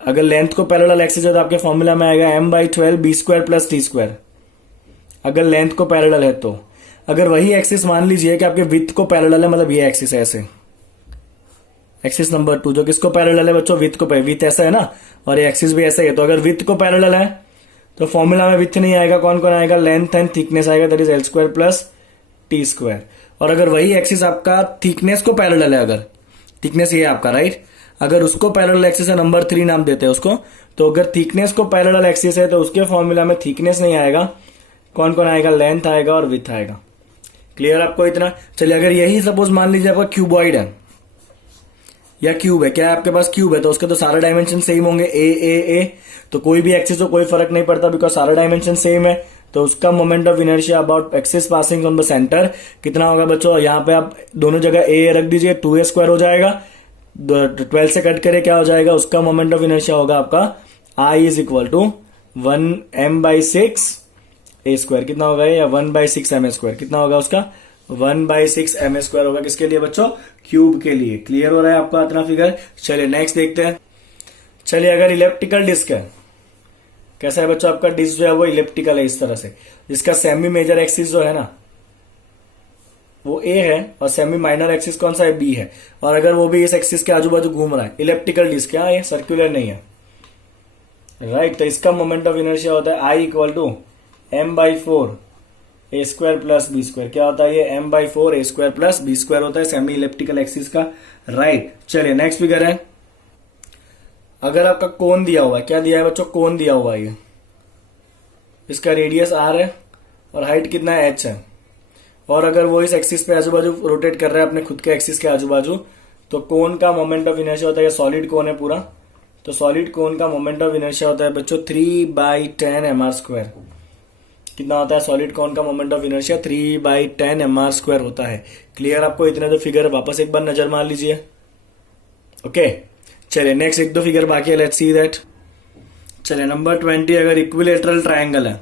अगर लेंथ को पैरेलल एक्सिस है तो आपके फॉर्मूला में आएगा m/12 B² प्लस T²। अगर लेंथ को पैरेलल है तो, अगर वही एक्सिस मान लीजिए कि आपके विड्थ को पैरेलल है, मतलब ये एक्सिस है ऐसे, एक्सिस नंबर 2 जो किसको पैरेलल है बच्चों, विड्थ को, विड्थ ऐसा है ना, और ये एक्सिस भी ऐसा है। तो अगर विड्थ को पैरेलल है तो फॉर्मूला में विड्थ नहीं आएगा, कौन कौन आएगा, लेंथ एंड थिकनेस आएगा, that is L² plus T²। और अगर वही एक्सिस आपका थिकनेस को पैरेलल है, अगर थिकनेस ये है आपका, राइट, अगर उसको पैरेलल एक्सिस है, नंबर 3 नाम देते हैं उसको। तो अगर थिकनेस को पैरेलल एक्सिस है तो उसके फॉर्मूला में थिकनेस नहीं आएगा, कौन कौन आएगा, लेंथ आएगा और विड्थ आएगा। क्लियर आपको इतना। चलिए अगर यही सपोज मान लीजिए आपका क्यूबॉइड है या क्यूब है, क्या है आपके पास क्यूब है, तो उसके तो सारे डायमेंशन सेम होंगे, ए। तो कोई भी एक्सिस हो कोई फर्क नहीं पड़ता बिकॉज सारा डायमेंशन सेम है। तो उसका moment of inertia about axis passing from the centre कितना होगा बच्चों, यहाँ पे आप दोनों जगह ए रख दीजिए, 2a² हो जाएगा। 12 से कट करे क्या हो जाएगा, उसका मोमेंट ऑफ इनर्शिया होगा आपका I is equal to 1m/6 a²। कितना होगा ये, या 1/6 m² कितना होगा उसका, 1/6 m² होगा। किसके लिए बच्चों, क्यूब के लिए। क्लियर हो रहा है आपका इतना फिगर। चलिए नेक्स्ट देखते हैं। चलिए अगर इलेप्टिकल डिस्क है, कैसा है बच्चों आपका डिस्क जो है वो इलेप्टिकल है इस तरह से, जिसका सेमी मेजर एक्सिस जो है ना वो ए है और सेमी माइनर एक्सिस कौन सा है, बी है। और अगर वो भी इस एक्सिस के आजू बाजू घूम रहा है, इलेप्टिकल डिस्क है, ये सर्कुलर नहीं है, राइट। तो इसका मोमेंट ऑफ इनर्शिया होता है I equal to m/4 a² plus b²। क्या होता है ये, m/4 a² प्लस b² होता है सेमी इलेप्टिकल एक्सिस का, राइट। चलिए नेक्स्ट फिगर है। अगर आपका कोन दिया हुआ है, क्या दिया है बच्चों, कोन दिया हुआ है, ये इसका रेडियस r है और हाइट कितना है, h है। और अगर वो इस एक्सिस पे आजू बाजू रोटेट कर रहा है अपने खुद के एक्सिस के आजू बाजू, तो कोन का मोमेंट ऑफ इनर्शिया होता है, सॉलिड कोन है पूरा, तो सॉलिड कोन का मोमेंट ऑफ इनर्शिया होता है बच्चों 3/10 mr²। कितना होता है सॉलिड कोन का मोमेंट ऑफ इनर्शिया, 3/10 mr² होता है। क्लियर आपको इतने तो फिगर वापस एक बार नजर मार लीजिए। ओके चलिए नेक्स्ट एक दो फिगर बाकी है, लेट्स सी दैट। चलिए नंबर 20, अगर इक्विलेटरल ट्रायंगल है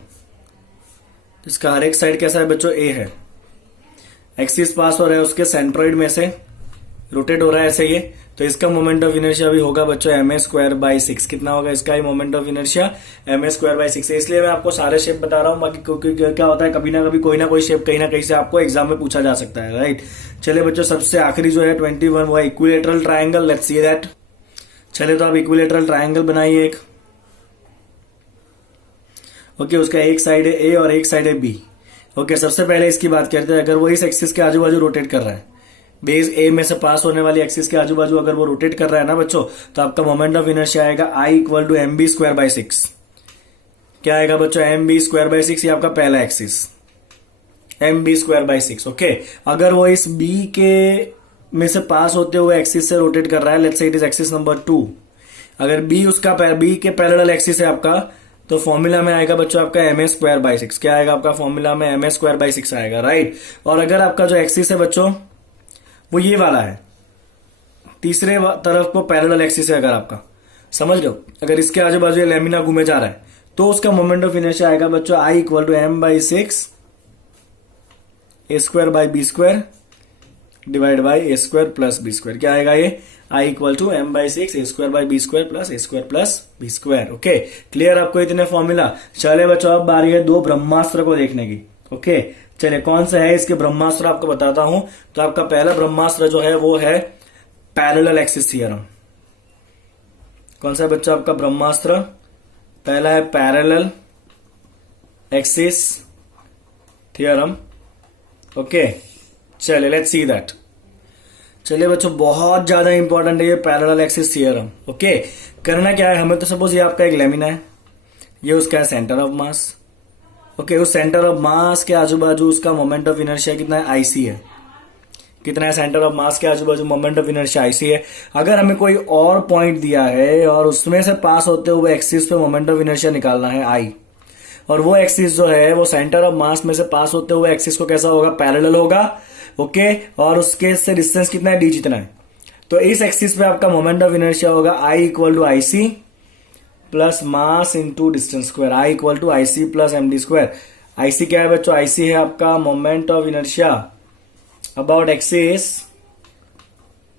जिसका हर एक साइड कैसा है बच्चों, ए है, एक्सिस पास हो रहा है उसके सेंट्रोइड में से, रोटेट हो रहा है ऐसे ये, तो इसका मोमेंट ऑफ इनर्शिया भी होगा बच्चों ma²/6। कितना होगा इसका ही मोमेंट ऑफ इनर्शिया, ma²/6 है। इसलिए मैं आपको सारे शेप बता रहा हूं, बाकी क्योंकि क्या होता है कभी ना कभी कोई ना कोई शेप कहीं ना कहीं से आपको एग्जाम में पूछा जा सकता है, राइट। चलिए बच्चों सबसे आखिरी जो है 21 वो है equilateral triangle, let's see that. चलिए तो आप इक्विलेटरल ट्रायंगल बनाइए एक। ओके उसका एक साइड है ए और एक साइड है बी। ओके सबसे पहले इसकी बात करते हैं। अगर वो इस एक्सिस के आजू बाजू रोटेट कर रहा है, बेस ए में से पास होने वाली एक्सिस के आजू बाजू अगर वो रोटेट कर रहा है ना बच्चों, तो आपका मोमेंट ऑफ इनर्शिया आएगा I इक्वल टू mb²/6। क्या आएगा बच्चों, mb²/6, ये आपका पहला एक्सिस mb²/6। ओके अगर वो इस बी के में से पास होते हुए एक्सिस से रोटेट कर रहा है, let's say it is axis number 2, अगर बी उसका बी के पैरेलल एक्सिस है आपका, तो फॉर्मूला में आएगा बच्चों आपका ma²/6। क्या आएगा आपका फॉर्मूला में, ma²/6 आएगा, राइट। और अगर आपका जो एक्सिस है बच्चों वो ये वाला है, तीसरे तरफ को पैरेलल एक्सिस है, अगर आपका समझ लो, अगर इसके आजू बाजू लेमिना घूमे जा रहा है, तो उसका मोमेंट ऑफ इनर्शिया आएगा बच्चों I equal to m/6 a²/b² divide by a² plus b²। क्या आएगा ये, I equal to m/6 a²/b² plus a² plus b²। Okay clear आपको इतने फॉर्मूला। चले बच्चों अब बारी है दो ब्रह्मास्त्र को देखने की। ओके चलिए कौन सा है इसके ब्रह्मास्त्र आपको बताता हूं। तो आपका पहला ब्रह्मास्त्र जो है वो है पैरेलल एक्सिस थ्योरम। कौन सा है बच्चों आपका ब्रह्मास्त्र, पहला है पैरेलल एक्सिस थ्योरम। ओके चलिए लेट्स सी दैट। चलिए बच्चों बहुत ज्यादा इंपॉर्टेंट है ये पैरेलल एक्सिस थ्योरम। ओके करना क्या है हमें, तो सपोज ये आपका एक लेमिना है, ये उसका है सेंटर ऑफ मास। ओके उस सेंटर ऑफ मास के आजू बाजू उसका मोमेंट ऑफ इनर्शिया कितना है, IC है। कितना है सेंटर ऑफ मास के आजू बाजू मोमेंट ऑफ इनर्शिया IC है। अगर हमें कोई और पॉइंट दिया है और उसमें से पास होते हुए एक्सिस पे मोमेंट ऑफ इनर्शिया निकालना है I, और वो एक्सिस जो है वो सेंटर ऑफ मास में से पास होते हुए एक्सिस को कैसा होगा, पैरेलल होगा। ओके और उसके से डिस्टेंस कितना है, d जितना है। तो इस एक्सिस पे आपका मोमेंट ऑफ इनर्शिया होगा I equal to IC plus mass into distance square, I equal to IC plus md²। IC क्या है बच्चों, IC है आपका moment of inertia about axis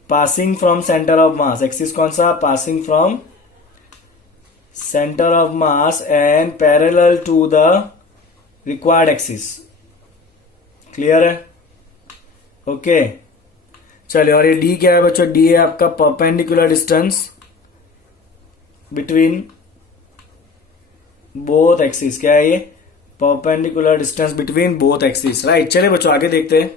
passing from centre of mass. Axis कौन सा, passing from centre of mass and parallel to the required axis. Clear है। Okay चलिए और ये D क्या है बच्चों, D है आपका perpendicular distance between both axis. क्या है ये, perpendicular distance between both axis, right. चलिए बच्चों आगे देखते हैं।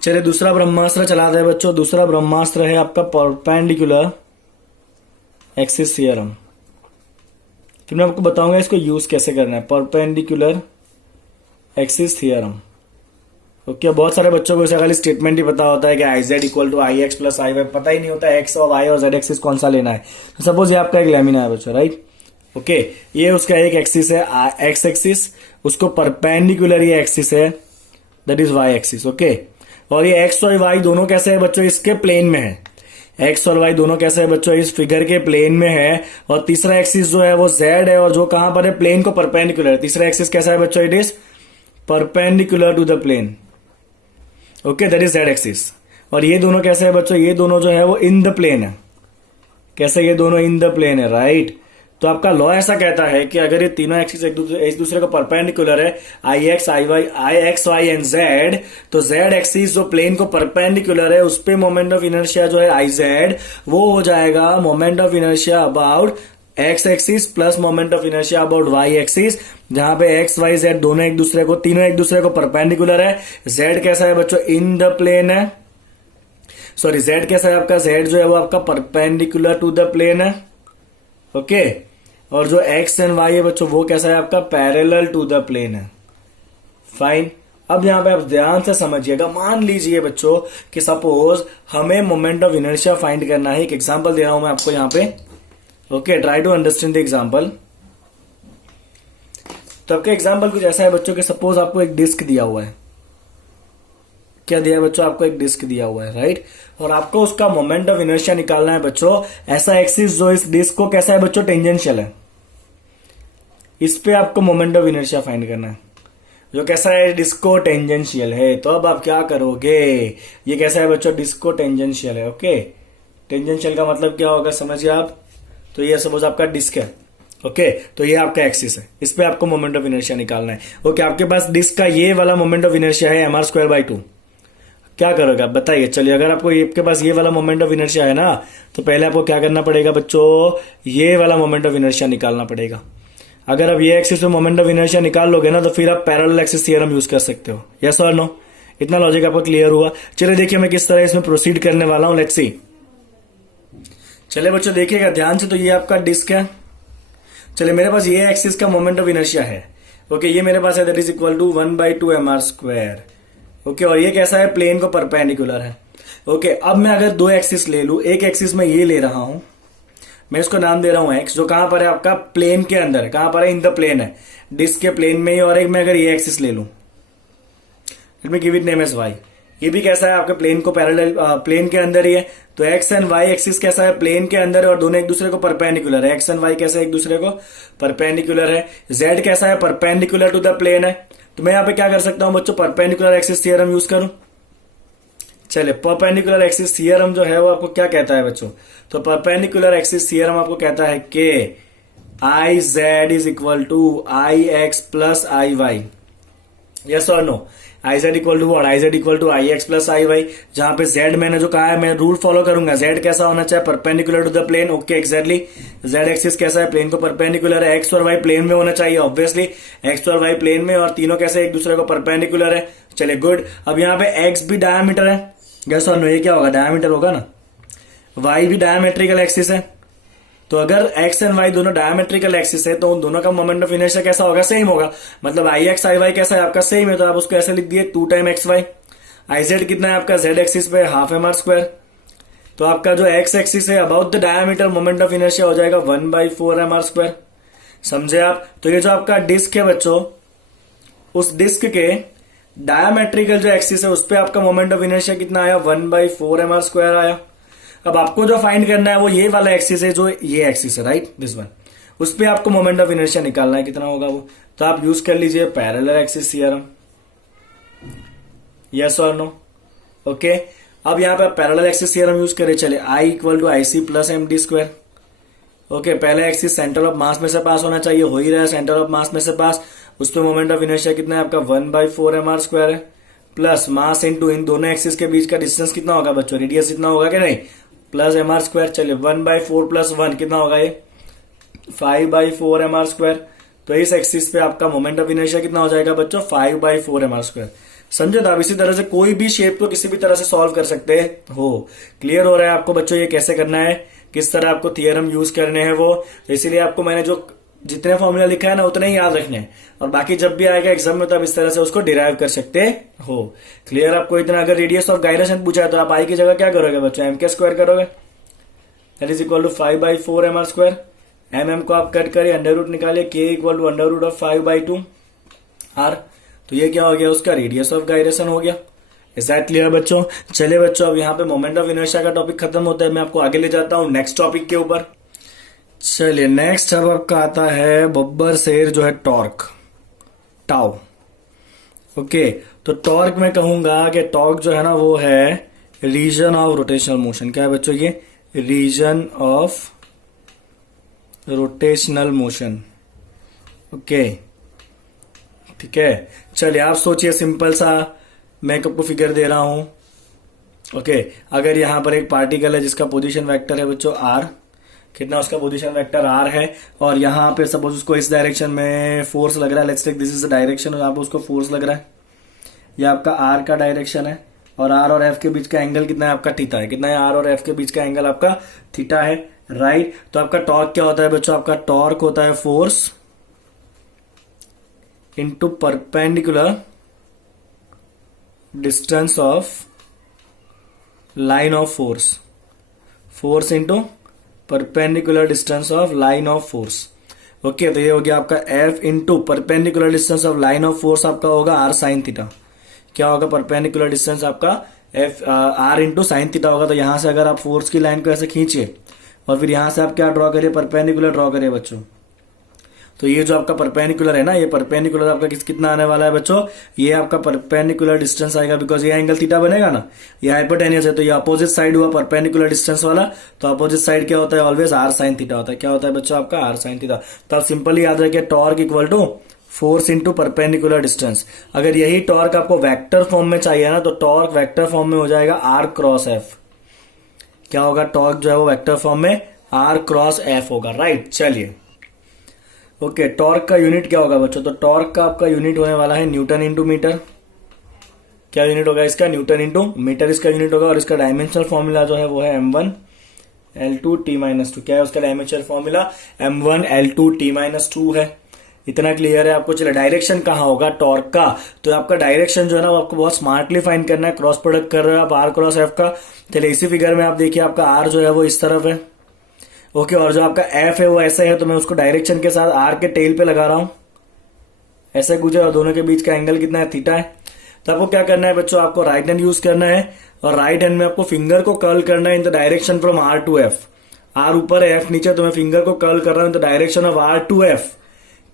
चलिए दूसरा ब्रह्मास्त्र चलाते हैं बच्चों। दूसरा ब्रह्मास्त्र है आपका परपेंडिकुलर एक्सिस थ्योरम, फिर मैं आपको बताऊंगा इसको यूज कैसे करना है, परपेंडिकुलर एक्सिस थ्योरम। ओके, बहुत सारे बच्चों को इसे खाली स्टेटमेंट ही पता होता है कि I Z equal to I x plus I Y, पता ही नहीं होता एक्स और वाई और जेड एक्सिस कौन सा लेना है। तो सपोज ये आपका एक लैमिना है बच्चों, राइट। ओके, ये उसका एक एक्सिस है एक्स एक्सिस, उसको परपेंडिकुलर ये एक्सिस है, that is Y axis. Okay, और ये एक्स और वाई दोनों कैसे है बच्चों, इसके प्लेन में है। एक्स और वाई दोनों कैसे है बच्चों, इस फिगर के प्लेन में है। और तीसरा एक्सिस जो है वो जेड है, और जो कहां पर है, प्लेन को परपेंडिकुलर है। तीसरा एक्सिस कैसा है बच्चों, it is perpendicular to the plane. Okay, that is Z axis. और ये दोनों कैसे है बच्चों, ये दोनों जो है वो इन द प्लेन है। कैसे, ये दोनों इन द प्लेन है, राइट। तो आपका लॉ ऐसा कहता है कि अगर ये तीनों एक्सिस एक दूसरे को परपेंडिकुलर है, I x I y, I x y and z, तो जेड एक्सिस जो प्लेन को परपेंडिकुलर है उस पे मोमेंट ऑफ इनर्शिया जो है आई जेड, वो हो जाएगा moment of inertia about X axis plus moment of inertia about Y axis, जहां पे एक्स वाई जेड दोनों एक दूसरे को, तीनों एक दूसरे को परपेंडिकुलर है। जेड कैसा है बच्चों, इन द प्लेन है, सॉरी जेड कैसा है आपका, जेड जो है वो आपका परपेंडिकुलर टू द प्लेन है। ओके, और जो एक्स एंड वाई है बच्चों वो कैसा है आपका, पैरेलल टू द प्लेन है। फाइन, अब यहां पे आप ध्यान से समझिएगा। मान लीजिए बच्चों कि सपोज हमें मोमेंट ऑफ इनर्शिया फाइंड करना है। एक एग्जांपल दे रहा हूं मैं आपको यहां पे। Okay, try to understand the example. तो आपका एग्जांपल कुछ ऐसा है बच्चों कि सपोज आपको एक डिस्क दिया हुआ है। क्या दिया है बच्चों, आपको एक डिस्क दिया हुआ है, राइट। और आपको उसका मोमेंट ऑफ इनर्शिया निकालना है बच्चों। ऐसा एक्सिस जो इस डिस्क को कैसा है बच्चों, टेंजेंशियल है, इस पे आपको मोमेंट ऑफ इनर्शिया फाइंड करना है। जो कैसा है, डिस्को टेंजेंशियल है। तो अब आप क्या करोगे, ये कैसा है बच्चों, डिस्को टेंजेंशियल है। ओके, टेंजेंशियल का मतलब क्या होगा समझिए आप। तो ये सपोज आपका डिस्क है। ओके, तो ये आपका एक्सिस है, इस पे आपको मोमेंट ऑफ इनर्शिया निकालना है। ओके, आपके पास डिस्क का ये वाला मोमेंट ऑफ इनर्शिया है mr स्क्वायर बाई 2। क्या करोगे आप बताइए। चलिए, अगर आपको आपके पास ये वाला मोमेंट ऑफ इनर्शिया है ना, तो पहले आपको क्या करना पड़ेगा बच्चों, ये वाला मोमेंट ऑफ इनर्शिया निकालना पड़ेगा। अगर आप ये एक्सिस पे मोमेंट ऑफ इनर्शिया निकाल लोगे ना, तो फिर आप पैरेलल एक्सिस थ्योरम यूज कर सकते हो। यस और नो, इतना लॉजिक आपको क्लियर हुआ। चलिए देखिए मैं किस तरह इसमें प्रोसीड करने वाला हूं, लेट्स सी। चलिए बच्चों देखिएगा ध्यान से। तो ये आपका डिस्क है। चलिए, मेरे पास ये एक्सिस का मोमेंट ऑफ इनर्शिया है। ओके, ये मेरे पास है, that is equal to 1/2 mr square. Okay, और ये कैसा है, प्लेन को परपेंडिकुलर है। ओके, अब मैं अगर दो एक्सिस ले लू, एक एक्सिस में ये ले रहा हूं, मैं इसको नाम दे रहा हूं एक्स, जो कहां पर है आपका, प्लेन के अंदर है। कहां पर है, इन द प्लेन है, डिस्क के प्लेन में ही। और एक मैं अगर ये एक्सिस ले लूं, let me give it name as Y, ये भी कैसा है आपके प्लेन को पैरेलल, प्लेन के अंदर ही है। तो एक्स एंड वाई एक्सिस कैसा है, प्लेन के अंदर है, और दोनों एक दूसरे को परपेंडिकुलर है। एक्स एंड वाई कैसे एक दूसरे को परपेंडिकुलर है। जेड कैसा है, परपेंडिकुलर टू द प्लेन है। तो मैं यहां पे क्या कर सकता हूं बच्चों, परपेंडिकुलर एक्सिस थ्योरम यूज करूं। चलिए, परपेंडिकुलर एक्सिस थ्योरम जो है वो आपको क्या कहता है बच्चों, तो परपेंडिकुलर एक्सिस थ्योरम आपको कहता है कि I z is equal to I x plus I y. Yes और no, I Z equal to what, I Z equal to I x plus I y. जहां पे जेड मैंने जो कहा है, मैं रूल फॉलो करूंगा। जेड कैसा होना चाहिए, perpendicular to the plane. Okay, exactly. Z axis कैसा है, प्लेन को परपेंडिकुलर है। एक्स और वाई प्लेन में होना चाहिए, ऑब्वियसली एक्स और वाई प्लेन में, और तीनों कैसे एक दूसरे को परपेंडिकुलर है। चलिए गुड। अब यहाँ पे एक्स भी डायमीटर है। यस और नो, ये क्या होगा, डायमीटर होगा ना। वाई भी डायमेट्रिकल एक्सिस है। तो अगर एक्स एंड वाई दोनों डायमेट्रिकल एक्सिस है, तो उन दोनों का मोमेंट ऑफ इनर्शिया कैसा होगा, सेम होगा। मतलब आई एक्स आई वाई कैसा है आपका, सेम है। तो आप उसको ऐसे लिख दिए 2 time X Y. I Z कितना है आपका, जेड एक्सिस पे हाफ mr स्क्वायर। तो आपका जो एक्स एक्सिस है about the diameter, moment of inertia हो जाएगा 1/4 mr स्क्वायर। समझे आप। तो ये जो आपका डिस्क है बच्चों, उस डिस्क के डायमेट्रिकल जो एक्सिस है उस पर आपका मोमेंट ऑफ इनर्शिया कितना आया, 1/4 mr स्क्वायर आया। अब आपको जो फाइंड करना है वो ये वाला एक्सिस है, जो ये एक्सिस है, राइट, दिस वन। उस पे आपको मोमेंट ऑफ इनर्शिया निकालना है, कितना होगा वो। तो आप यूज कर लीजिए पैरेलल एक्सिस थ्योरम। यस और नो, ओके। अब यहां पे पैरेलल एक्सिस थ्योरम यूज करें। चले, I equal to I c plus m d square. Okay, पहला एक्सिस सेंटर ऑफ मास में से पास होना चाहिए, हो ही रहा है सेंटर ऑफ मास में से पास। उस पर मोमेंट ऑफ इनर्शिया कितना है आपका, 1/4 mr स्क्वायर है, प्लस मास इंटू इन दोनों एक्सिस के बीच का डिस्टेंस कितना होगा बच्चों, रेडियस इतना होगा कि नहीं, प्लस mr स्क्वायर। चलिए 1/4 प्लस 1 कितना होगा ये, 5/4 mr स्क्वायर। तो इस एक्सिस पे आपका मोमेंट ऑफ इनर्शिया कितना हो जाएगा बच्चों, 5/4 mr स्क्वायर। समझे। तो आप इसी तरह से कोई भी शेप को किसी भी तरह से सॉल्व कर सकते हो। क्लियर हो रहा है आपको बच्चों ये कैसे करना है। किस तरह आपको थियरम यूज करने हैं वो। तो इसीलिए आपको मैंने जो जितने फॉर्मूला लिखा है ना उतने ही याद रखने हैं, और बाकी जब भी आएगा एग्जाम में तो आप इस तरह से उसको डिराइव कर सकते हो। क्लियर आपको इतना। अगर रेडियस ऑफ गायरेशन पूछा है तो आप आई की जगह क्या करोगे बच्चों, एम के स्क्वायर करोगे, that is equal to 5/4 mr square. M को आप कट करिए, अंडर रूट निकालिए, K equal to under root of 5/2 r। तो ये क्या हो गया, उसका रेडियस ऑफ गायरेशन हो गया। इज दैट क्लियर बच्चों। चलिए बच्चों, अब यहाँ पे मोमेंट ऑफ इनर्शिया का टॉपिक खत्म होता है, मैं आपको आगे ले जाता हूँ नेक्स्ट टॉपिक के ऊपर। चलिए नेक्स्ट अब आपका आता है बब्बर शेर जो है टॉर्क, टाउ। ओके, तो टॉर्क में कहूंगा कि टॉर्क जो है ना वो है रीजन ऑफ रोटेशनल मोशन। क्या है बच्चों, ये region of rotational motion. Okay ठीक है। चलिए आप सोचिए, सिंपल सा मैं आपको फिगर दे रहा हूं। ओके, अगर यहां पर एक पार्टिकल है जिसका पोजीशन वेक्टर है बच्चों आर, कितना उसका पोजीशन वेक्टर आर है, और यहां पे सपोज उसको इस डायरेक्शन में फोर्स लग रहा है, let's take this is the direction, यहाँ पे उसको फोर्स लग रहा है, ये आपका आर का डायरेक्शन है, और आर और एफ के बीच का एंगल कितना है आपका, थीटा है। कितना है, आर और एफ के बीच का एंगल आपका थीटा है, राइट। तो आपका टॉर्क क्या होता है बच्चों, आपका टॉर्क होता है force into perpendicular distance of line of force, force into perpendicular distance of line of force. Okay, तो ये हो गया आपका F into perpendicular distance of line of force, आपका होगा आर साइन थीटा। क्या होगा, परपेंडिकुलर डिस्टेंस आपका F R into sine theta होगा। तो यहां से अगर आप फोर्स की लाइन को ऐसे खींचिए और फिर यहां से आप क्या ड्रॉ करिए, परपेंडिकुलर ड्रॉ करिए बच्चों। तो ये जो आपका परपेंडिकुलर है ना, ये परपेंडिकुलर आपका कितना आने वाला है बच्चों, ये आपका परपेंडिकुलर डिस्टेंस आएगा, बिकॉज ये एंगल थीटा बनेगा ना, ये हाइपोटेन्यूस है, तो ये अपोजिट साइड हुआ परपेंडिकुलर डिस्टेंस वाला। तो अपोजिट साइड क्या होता है, ऑलवेज आर साइन थीटा होता है। क्या होता है बच्चों आपका, आर साइन थीटा। तो आप सिंपली याद रखिए, torque equal to force into perpendicular distance. अगर यही टॉर्क आपको वेक्टर फॉर्म में चाहिए ना, तो टॉर्क वेक्टर फॉर्म में हो जाएगा आर क्रॉस एफ। क्या होगा, टॉर्क जो है वो वेक्टर फॉर्म में आर क्रॉस एफ होगा, राइट। चलिए ओके, टॉर्क का यूनिट क्या होगा बच्चों, तो टॉर्क का आपका यूनिट होने वाला है न्यूटन इंटू मीटर। क्या यूनिट होगा इसका, न्यूटन इंटू मीटर इसका यूनिट होगा। और इसका डायमेंशनल फॉर्मूला जो है वो है m1L2T-2। क्या है उसका डायमेंशनल फॉर्मूला, m1L2T-2 है। इतना क्लियर है आपको। चलिए डायरेक्शन कहाँ होगा टॉर्क का, तो आपका डायरेक्शन जो है ना वो आपको बहुत स्मार्टली फाइंड करना है। क्रॉस प्रोडक्ट कर रहे हो आप आर क्रॉस एफ का। चलिए इसी फिगर में आप देखिए, आपका आर जो है वो इस तरफ है, ओके, और जो आपका एफ है वो ऐसा है, तो मैं उसको डायरेक्शन के साथ आर के टेल पे लगा रहा हूं, ऐसे गुजरे, और दोनों के बीच का एंगल कितना है, थीटा है। तो आपको क्या करना है बच्चों, आपको राइट हैंड यूज करना है, और राइट हैंड में आपको फिंगर को कर्ल करना है in the direction from R to F. R ऊपर है, एफ नीचे, तो मैं फिंगर को कर्ल कर रहा हूं in the direction of R to F.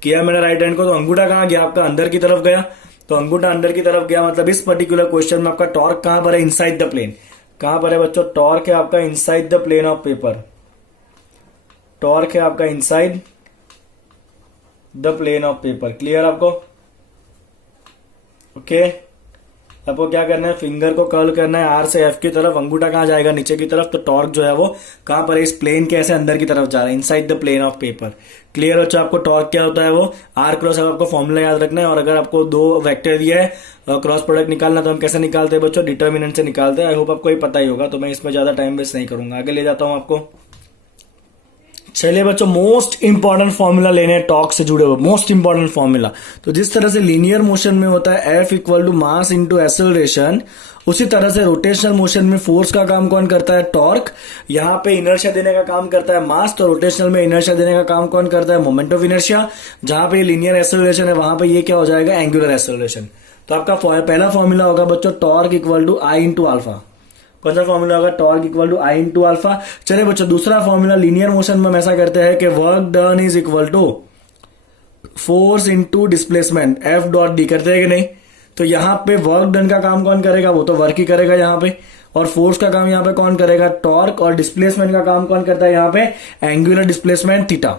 किया मैंने राइट हैंड को, तो अंगूठा कहां गया आपका, अंदर की तरफ गया। तो अंगूठा अंदर की तरफ गया, मतलब इस पर्टिकुलर क्वेश्चन में आपका टॉर्क कहां पर है, इनसाइड द प्लेन। कहां पर है बच्चों, टॉर्क है आपका inside the plane of paper. Torque है आपका inside the plane of paper. Clear आपको, ओके। आपको क्या करना है, फिंगर को कर्ल करना है आर से एफ की तरफ, अंगूठा कहां जाएगा, नीचे की तरफ। तो टॉर्क जो है वो कहां पर है, इस प्लेन के ऐसे अंदर की तरफ जा रहा है, inside the plane of paper. Clear बच्चों, आपको टॉर्क क्या होता है, वो आर क्रॉस एफ, आपको फॉर्मूला याद रखना है। और अगर आपको दो वेक्टर दिया है क्रॉस प्रोडक्ट निकालना, तो हम कैसे निकालते हैं बच्चों, डिटर्मिनेंट से निकालते हैं। आई होप आपको ये पता ही होगा, तो मैं इसमें ज्यादा टाइम वेस्ट नहीं करूंगा, आगे ले जाता हूं आपको। चलिए बच्चों, मोस्ट इंपॉर्टेंट फॉर्मूला लेने हैं टॉर्क से जुड़े हुए, मोस्ट इंपॉर्टेंट फॉर्मूला। तो जिस तरह से लीनियर मोशन में होता है F equal to mass into acceleration, उसी तरह से रोटेशनल मोशन में फोर्स का काम कौन करता है, टॉर्क। यहाँ पे इनर्शिया देने का काम करता है मास, तो रोटेशनल में इनर्शिया देने का काम कौन करता है, मोमेंट ऑफ इनर्शिया। जहां पे लीनियर एक्सेलरेशन है वहां पे ये क्या हो जाएगा, एंगुलर एक्सेलरेशन। तो आपका पहला फॉर्मूला होगा बच्चों, torque equal to I into alpha. कौन सा फॉर्मूला होगा, torque equal to I into alpha. चलिए बच्चों, दूसरा फॉर्मूला लीनियर मोशन में हम ऐसा करते हैं कि work done is equal to force into displacement, F dot D. करते हैं कि नहीं, तो यहाँ पे वर्क डन का काम कौन करेगा, वो तो वर्क ही करेगा यहाँ पे, और फोर्स का काम यहाँ पे कौन करेगा, टॉर्क। और डिस्प्लेसमेंट का काम कौन करता है यहाँ पे, एंगुलर डिस्प्लेसमेंट थीटा।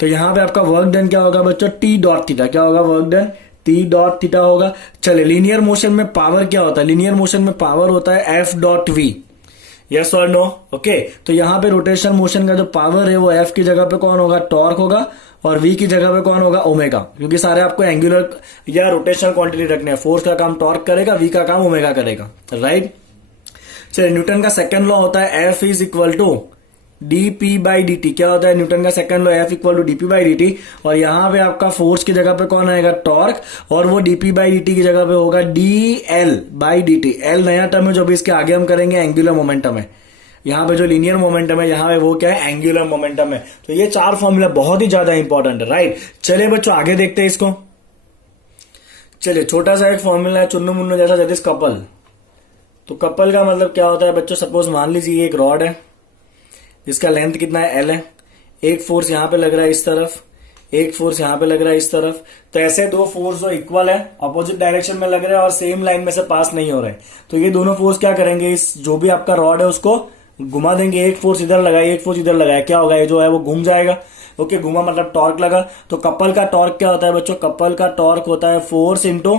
तो यहाँ पे आपका वर्क डन क्या होगा बच्चों, टी डॉट थीटा। क्या होगा work done, T dot theta होगा। चले लीनियर मोशन में पावर क्या होता है, लीनियर मोशन में पावर होता है एफ डॉट वी। यस और नो, ओके। तो यहां पे रोटेशनल मोशन का जो पावर है वो एफ की जगह पे कौन होगा, टॉर्क होगा, और वी की जगह पे कौन होगा, ओमेगा। क्योंकि सारे आपको एंगुलर या रोटेशनल क्वांटिटी रखने हैं। फोर्स का काम टॉर्क करेगा, वी का काम ओमेगा करेगा, राइट। चलिए न्यूटन का सेकंड लॉ होता है F is equal to D P by D T. क्या होता है न्यूटन का second law, F equal to D P by D T. और यहां पे आपका फोर्स की जगह पे कौन आएगा, टॉर्क, और वो D P by D T की जगह पे होगा D L by D T. L नया टर्म है जो भी इसके आगे हम करेंगे, एंगुलर मोमेंटम है। यहाँ पे जो लीनियर मोमेंटम है यहाँ पे वो क्या है, एंगुलर मोमेंटम है। तो ये चार फॉर्मूला बहुत ही ज्यादा इंपॉर्टेंट है, राइट। चलिए बच्चों आगे देखते हैं इसको। चलिए छोटा सा एक फॉर्मूला है चुन्नू मुन्नू जैसा, दैट इज कपल। तो कपल का मतलब क्या होता है बच्चों, सपोज मान लीजिए एक रॉड है जिसका लेंथ कितना है, एल है। एक फोर्स यहां पे लग रहा है इस तरफ, एक फोर्स यहां पे लग रहा है इस तरफ। तो ऐसे दो फोर्स जो इक्वल है, अपोजिट डायरेक्शन में लग रहे हैं और सेम लाइन में से पास नहीं हो रहे, तो ये दोनों फोर्स क्या करेंगे, इस जो भी आपका रॉड है उसको घुमा देंगे। एक फोर्स इधर लगाए, एक फोर्स इधर लगाए, क्या होगा, ये जो है वो घूम जाएगा। ओके, घुमा मतलब टॉर्क लगा। तो कपल का टॉर्क क्या होता है बच्चों, कपल का टॉर्क होता है force into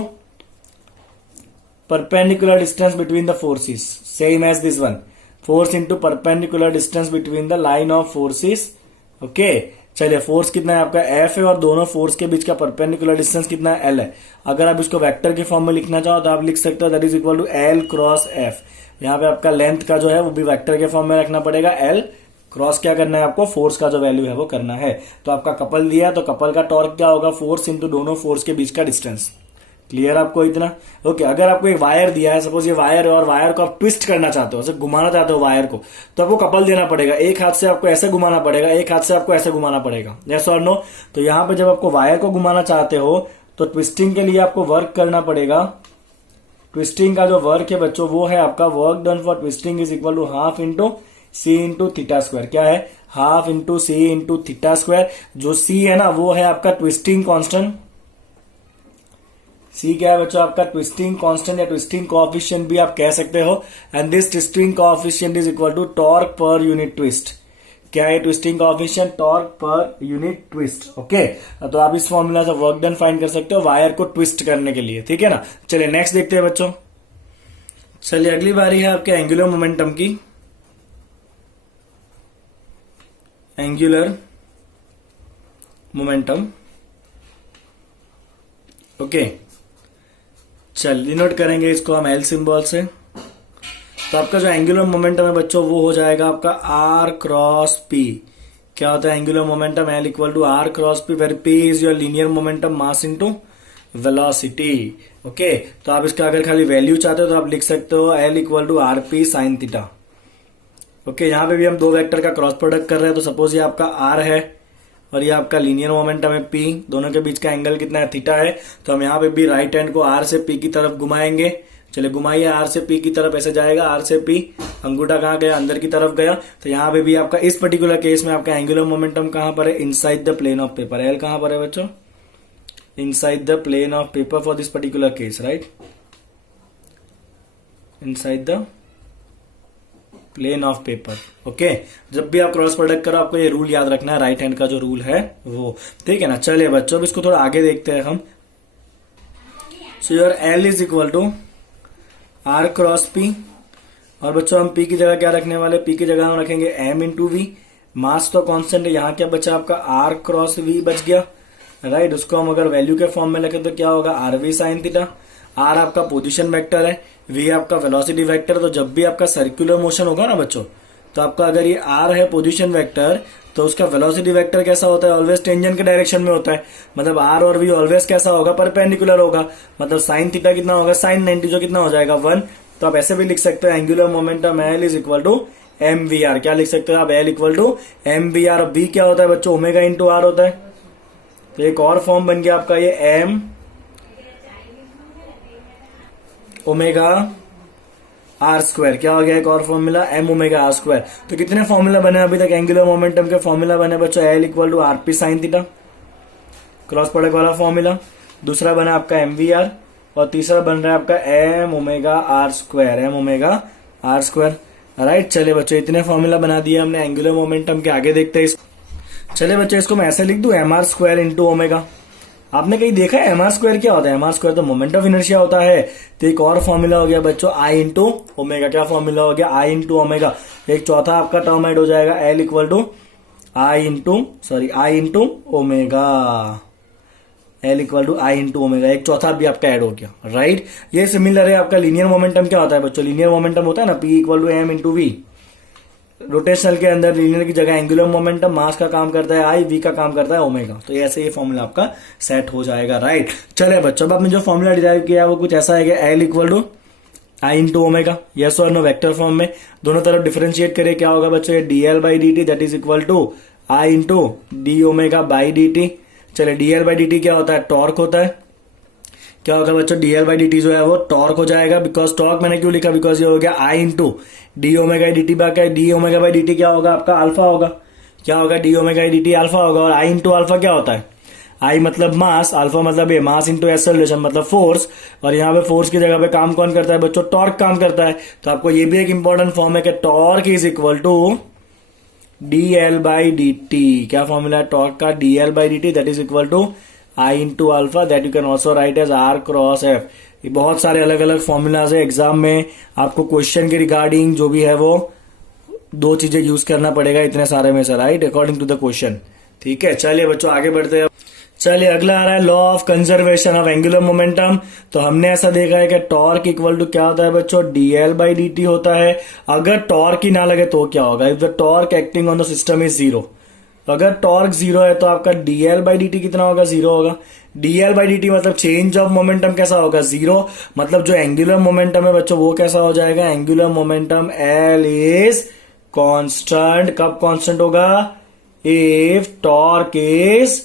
perpendicular distance between the forces, same as this one, force into perpendicular distance between the line of forces. Okay, चलिए फोर्स कितना है आपका, एफ है, और दोनों फोर्स के बीच का परपेंडिकुलर डिस्टेंस कितना है, एल है। अगर आप इसको वेक्टर के फॉर्म में लिखना चाहो तो आप लिख सकते हो that is equal to L cross F. यहाँ पे आपका लेंथ का जो है वो भी वेक्टर के फॉर्म में रखना पड़ेगा, एल क्रॉस क्या करना है आपको, फोर्स का जो वैल्यू है वो करना है। तो आपका कपल दिया है तो कपल का टॉर्क क्या होगा, फोर्स इंटू दोनों फोर्स के बीच का डिस्टेंस। क्लियर आपको इतना। ओके, अगर आपको एक वायर दिया है, सपोज ये वायर है और वायर को आप ट्विस्ट करना चाहते हो, घुमाना चाहते हो वायर को, तो आपको कपल देना पड़ेगा। एक हाथ से आपको ऐसे घुमाना पड़ेगा, एक हाथ से आपको ऐसे घुमाना पड़ेगा, यस और नो। तो यहां पे जब आपको वायर को घुमाना चाहते हो तो ट्विस्टिंग के लिए आपको वर्क करना पड़ेगा। ट्विस्टिंग का जो वर्क है बच्चों वो है आपका, work done for twisting is equal to half into C into theta square. क्या है, half into C into theta square. जो सी है ना वो है आपका ट्विस्टिंग कांस्टेंट। सी क्या है बच्चों, आपका ट्विस्टिंग कांस्टेंट या ट्विस्टिंग कोएफिशिएंट भी आप कह सकते हो। And this twisting coefficient is equal to torque per unit twist. क्या है twisting coefficient, torque per unit twist. Okay, तो आप इस फॉर्मूला से वर्क डन फाइंड कर सकते हो वायर को ट्विस्ट करने के लिए, ठीक है ना। चलिए नेक्स्ट देखते हैं बच्चों। चलिए अगली बारी है आपके एंगुलर मोमेंटम की। एंगुलर मोमेंटम, ओके, चल डिनोट करेंगे इसको हम एल सिंबल से। तो आपका जो एंगुलर मोमेंटम है बच्चों वो हो जाएगा आपका आर क्रॉस पी। क्या होता है angular momentum, L equal to R cross P, where P is your linear momentum mass into velocity. Okay, तो आप इसका अगर खाली वैल्यू चाहते हो तो आप लिख सकते हो L equal to R P sine theta. Okay, यहां पे भी हम दो वेक्टर का क्रॉस प्रोडक्ट कर रहे हैं। तो सपोज ये आपका आर है और ये आपका लीनियर मोमेंटम है पी, दोनों के बीच का एंगल कितना है, थीटा है। तो हम यहाँ पे भी राइट हैंड को आर से पी की तरफ घुमाएंगे। चलिए घुमाइए, आर से पी की तरफ ऐसे जाएगा, आर से पी, अंगूठा कहाँ गया, अंदर की तरफ गया। तो यहाँ पे भी आपका इस पर्टिकुलर केस में आपका एंगुलर मोमेंटम कहां पर है, inside the plane of paper. L कहां पर है बच्चों, inside the plane of paper for this particular case, right, inside the plane of paper. Okay, जब भी आप क्रॉस प्रोडक्ट करो आपको ये रूल याद रखना है, राइट हैंड का जो रूल है वो, ठीक है ना। चलिए बच्चों अब इसको थोड़ा आगे देखते हैं हम। So your L is equal to R cross P, और बच्चों हम पी की जगह क्या रखने वाले, पी की जगह हम रखेंगे एम इंटू वी। मास तो कांस्टेंट है, यहाँ क्या बचा आपका आर क्रॉस वी बच गया, राइट। उसको हम अगर वैल्यू के फॉर्म में रखें तो क्या होगा, R V sine theta. R आपका पोजीशन वेक्टर है, वी आपका वेलोसिटी वेक्टर। तो जब भी आपका सर्कुलर मोशन होगा ना बच्चों, तो आपका अगर ये आर है पोजीशन वेक्टर, तो उसका वेलोसिटी वेक्टर कैसा होता है, ऑलवेज टेंजेंट के डायरेक्शन में होता है। मतलब आर और वी ऑलवेज कैसा होगा, परपेंडिकुलर होगा। मतलब साइन थीटा कितना होगा, साइन 90, जो कितना हो जाएगा 1। तो आप ऐसे भी लिख सकते हो angular momentum L is equal to M V R. क्या लिख सकते हो आप, L equal to M V R. बी क्या होता है बच्चों, ओमेगा इंटू आर होता है। तो एक और फॉर्म बन गया आपका ये एम ओमेगा आर स्क्वायर। क्या हो गया एक और formula, M omega R square. तो कितने फॉर्मूला बने अभी तक एंगुलर मोमेंटम के, फॉर्मूला बने बच्चों L equal to R P sine theta, cross product वाला फॉर्मूला। दूसरा बना आपका एम वी आर, और तीसरा बन रहा है आपका M omega R square, M omega R square, right. चलिए बच्चों इतने फॉर्मूला बना दिए हमने एंगुलर मोमेंटम के। आगे देखते हैं इसको। चलिए बच्चों इसको मैं ऐसे लिख दूं, M R square into omega. आपने कहीं देखा है एम आर स्क्वायर क्या होता है, एम आर स्क्वायर तो मोमेंट ऑफ इनर्शिया होता है। तो एक और फॉर्मूला हो गया बच्चों आई इंटू ओमेगा। क्या फॉर्मूला हो गया, आई इंटू ओमेगा। एक चौथा आपका टर्म ऐड हो जाएगा, L equal to I into omega, L equal to I into omega. एक चौथा भी आपका ऐड हो गया, राइट। ये सिमिलर है आपका लीनियर मोमेंटम क्या होता है बच्चों, लीनियर मोमेंटम होता है ना P equal to M into V. Rotational के अंदर लीनियर की जगह एंगुलर मोमेंटम, मास का काम करता है आई, वी का काम करता है ओमेगा। तो ऐसे ये फॉर्मूला आपका सेट हो जाएगा, राइट। चले बच्चों, अब आपने जो फॉर्मूला डिराइव किया वो कुछ ऐसा है कि L equal to I into omega, yes और नो, वेक्टर फॉर्म में दोनों तरफ डिफरेंशिएट करें, क्या होगा बच्चों, ये d L by D T that is equal to I into d omega by D t. चले d L by D T क्या होता है, टॉर्क होता है। क्या होगा बच्चों, d L by D t जो है वो टॉर्क हो जाएगा, बिकॉज टॉर्क मैंने क्यों लिखा, बिकॉज ये हो गया I into d omega d t by d omega by D T क्या होगा आपका अल्फा होगा। क्या होगा, d omega d t alpha होगा। और आई इंटू अल्फा क्या होता है, आई मतलब मास, अल्फा मतलब ये मास इंटू एक्सेलरेशन मतलब फोर्स। और यहाँ पे फोर्स की जगह पे काम कौन करता है बच्चों, टॉर्क काम करता है। तो आपको ये भी एक इंपॉर्टेंट फॉर्म है कि torque is equal to D L by D T. क्या फॉर्मूला है टॉर्क का, D L by D T that is equal to I into alpha that you can also write as R cross F. ये बहुत सारे अलग अलग formulas है, एग्जाम में आपको क्वेश्चन के रिगार्डिंग जो भी है वो दो चीजें यूज करना पड़ेगा इतने सारे में से, right, according to the question. ठीक है, चलिए बच्चों आगे बढ़ते हैं। चलिए अगला आ रहा है law of conservation of angular momentum. तो हमने ऐसा देखा है कि टॉर्क इक्वल टू क्या होता है बच्चों, d L by D T होता है। अगर टॉर्क ही ना लगे तो क्या होगा, if the torque acting on the system is zero. अगर टॉर्क जीरो है तो आपका D L by D T कितना होगा, जीरो होगा। D L by D T मतलब चेंज ऑफ मोमेंटम कैसा होगा, जीरो। मतलब जो एंगुलर मोमेंटम है बच्चों वो कैसा हो जाएगा, angular momentum L is constant. कब कांस्टेंट होगा, इफ टॉर्क इज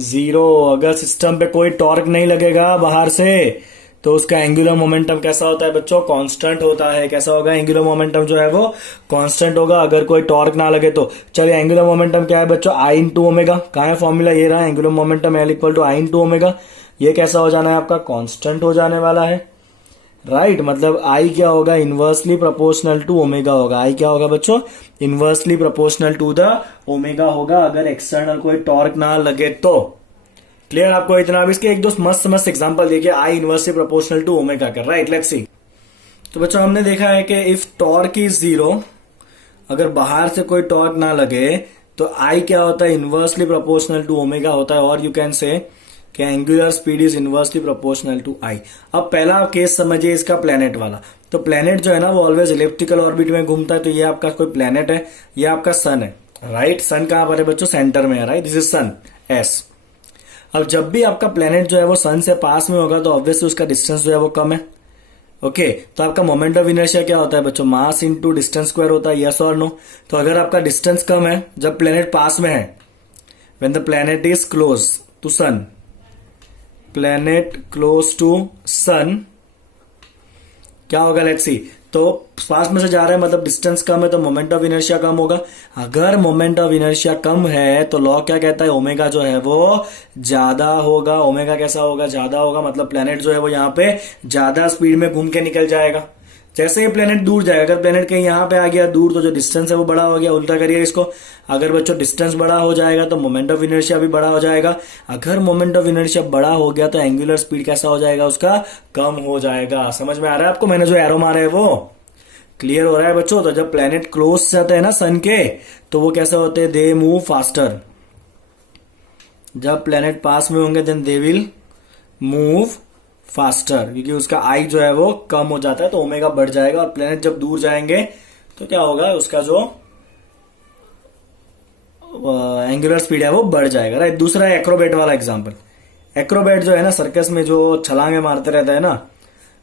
जीरो। अगर सिस्टम पे कोई टॉर्क नहीं लगेगा बाहर से तो उसका एंगुलर मोमेंटम कैसा होता है बच्चों, कांस्टेंट होता है। कैसा होगा, एंगुलर मोमेंटम जो है वो कांस्टेंट होगा अगर कोई टॉर्क ना लगे तो। चलिए एंगुलर मोमेंटम क्या है बच्चों, आई इंटू ओमेगा। कहाँ है फॉर्मूला, ये रहा, angular momentum L equal to I into omega. ये कैसा हो जाना है आपका, कांस्टेंट हो जाने वाला है, राइट। मतलब आई क्या होगा, इनवर्सली प्रोपोर्शनल टू ओमेगा होगा। आई क्या होगा बच्चों, inversely proportional to the omega होगा अगर एक्सटर्नल कोई टॉर्क ना लगे तो। क्लियर आपको इतना। अब इसके एक दो मस्त मस्त एग्जांपल देखिए, I inversely proportional to omega का, राइट, लेट्स सी। तो बच्चों हमने देखा है कि इफ टॉर्क इज जीरो, अगर बाहर से कोई टॉर्क ना लगे तो आई क्या होता है, इनवर्सली प्रोपोर्शनल टू ओमेगा होता है। और यू कैन से कि angular speed is inversely proportional to I. अब पहला केस समझिए इसका प्लेनेट वाला। तो प्लेनेट जो है ना वो ऑलवेज इलिप्टिकल ऑर्बिट में घूमता है। तो ये आपका कोई प्लेनेट है, ये आपका सन है, राइट। सन कहां पर है बच्चों, सेंटर में है, right, this is sun S. अब जब भी आपका प्लेनेट जो है वो सन से पास में होगा तो ऑब्वियसली उसका डिस्टेंस जो है वो कम है, ओके। तो आपका मोमेंट ऑफ इनर्शिया क्या होता है बच्चों, मास इनटू डिस्टेंस स्क्वायर होता है, यस और नो। तो अगर आपका डिस्टेंस कम है जब प्लेनेट पास में है, when the planet is close to sun, planet close to sun क्या होगा, लेट्स सी। तो पास में से जा रहा है मतलब डिस्टेंस कम है तो मोमेंट ऑफ इनर्शिया कम होगा। अगर मोमेंट ऑफ इनर्शिया कम है तो लॉ क्या कहता है, ओमेगा जो है वो ज्यादा होगा। ओमेगा कैसा होगा, ज्यादा होगा। मतलब प्लेनेट जो है वो यहाँ पे ज्यादा स्पीड में घूम के निकल जाएगा। जैसे ही प्लेनेट दूर जाएगा, अगर प्लेनेट कहीं यहाँ पे आ गया दूर तो जो डिस्टेंस है वो बड़ा हो गया। उल्टा करिए इसको, अगर बच्चों डिस्टेंस बड़ा हो जाएगा तो मोमेंट ऑफ इनर्शिया भी बड़ा हो जाएगा। अगर मोमेंट ऑफ इनर्शिया बड़ा हो गया तो एंगुलर स्पीड कैसा हो जाएगा, उसका कम हो जाएगा। समझ में आ रहा है आपको, मैंने जो एरो मारा है वो क्लियर हो रहा है बच्चों। तो जब प्लेनेट क्लोज जाते हैं ना सन के तो वो कैसे होते हैं, दे मूव फास्टर। जब प्लेनेट पास में होंगे then they will move faster, क्योंकि उसका आई जो है वो कम हो जाता है तो ओमेगा बढ़ जाएगा। और प्लेनेट जब दूर जाएंगे तो क्या होगा, उसका जो एंगुलर स्पीड है वो बढ़ जाएगा, राइट। दूसरा है एक्रोबैट वाला एग्जांपल। एक्रोबैट जो है ना सर्कस में जो छलांगे मारते रहता है ना,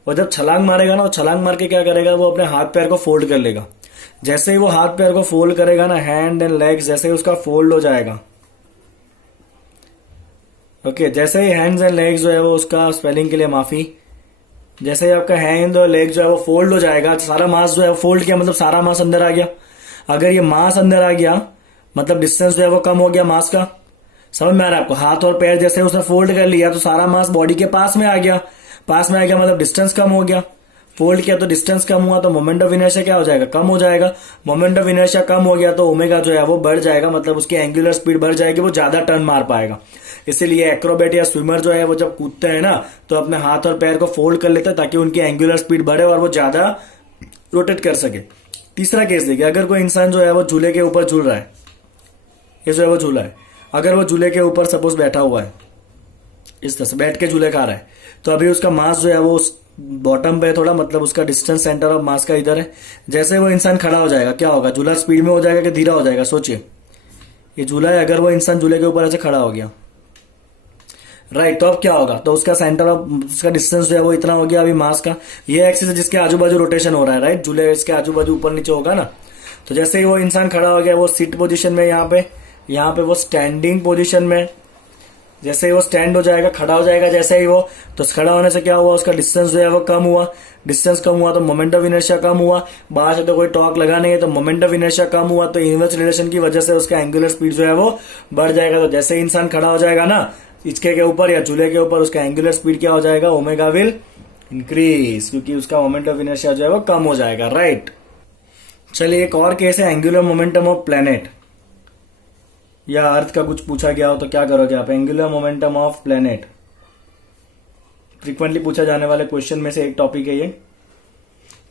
वो जब छलांग मारेगा ना, वो छलांग मार के क्या करेगा, वो अपने हाथ पैर को फोल्ड कर लेगा। जैसे ही वो हाथ पैर को फोल्ड करेगा ना, हैंड एंड लेग्स जैसे ही उसका फोल्ड हो जाएगा, ओके, जैसे ही हैंड्स एंड लेग्स जो है वो, उसका स्पेलिंग के लिए माफी, जैसे ही आपका हैंड और लेग जो है वो फोल्ड हो जाएगा, सारा मास जो है वो फोल्ड किया मतलब सारा मास अंदर आ गया। अगर ये मास अंदर आ गया मतलब डिस्टेंस जो है वो कम हो गया मास का। समझ में आ रहा है आपको, हाथ और पैर जैसे उसने फोल्ड कर लिया तो सारा मास बॉडी के पास में आ गया। पास में आ गया मतलब डिस्टेंस कम हो गया। फोल्ड किया तो डिस्टेंस कम हुआ तो मोमेंट ऑफ इनर्शिया क्या हो जाएगा, कम हो जाएगा। मोमेंट ऑफ इनर्शिया कम हो गया तो ओमेगा जो है वो बढ़ जाएगा, मतलब उसकी एंगुलर स्पीड बढ़ जाएगी, वो ज्यादा टर्न मार पाएगा। इसीलिए एक्रोबैट या स्विमर जो है वो जब कूदते हैं ना तो अपने हाथ और पैर को फोल्ड कर लेते हैं ताकि उनकी एंगुलर स्पीड बढ़े और वो ज्यादा रोटेट कर सके। तीसरा केस देखिए, अगर कोई इंसान जो है वो झूले के ऊपर झूल रहा है, ये जो है वो झूला है, अगर वो झूले के ऊपर सपोज बैठा हुआ है, इस तरह से बैठ के झूले खा रहा है, तो अभी उसका मास जो है वो बॉटम पे है थोड़ा, मतलब उसका डिस्टेंस सेंटर ऑफ मास का इधर है। जैसे वो इंसान खड़ा हो जाएगा क्या होगा, झूला स्पीड में हो जाएगा कि धीरा हो जाएगा, सोचिए। ये झूला है, अगर वो इंसान झूले के ऊपर ऐसे खड़ा हो गया, राइट, तो अब क्या होगा, तो उसका सेंटर ऑफ, उसका डिस्टेंस जो है वो इतना हो गया अभी मास का। ये एक्सिस है जिसके आजू बाजू रोटेशन हो रहा है, राइट, झूले इसके आजू बाजू ऊपर नीचे होगा ना। तो जैसे ही वो इंसान खड़ा हो गया, वो सिट पोजीशन में, यहाँ पे वो स्टैंडिंग पोजीशन में। जैसे ही वो स्टैंड हो जाएगा, खड़ा हो जाएगा जैसे ही वो, तो खड़ा होने से क्या हुआ, उसका डिस्टेंस जो है वो कम हुआ। डिस्टेंस कम हुआ तो मोमेंट ऑफ इनर्शिया कम हुआ। बाहर से तो कोई टॉर्क लगा नहीं है, तो मोमेंट ऑफ इनर्शिया कम हुआ, तो इनवर्स रिलेशन की वजह से उसका एंगुलर स्पीड जो है वो बढ़ जाएगा। तो जैसे ही इंसान खड़ा हो जाएगा ना इसके के ऊपर या झूले के ऊपर, उसका एंगुलर स्पीड क्या हो जाएगा, ओमेगा विल इंक्रीज, क्योंकि उसका मोमेंट ऑफ इनर्शिया जो है वो कम हो जाएगा, राइट। चलिए एक और केस है, एंगुलर मोमेंटम ऑफ प्लेनेट या अर्थ का कुछ पूछा गया हो तो क्या करोगे आप, angular momentum of planet. Frequently पूछा जाने वाले क्वेश्चन में से एक टॉपिक है ये।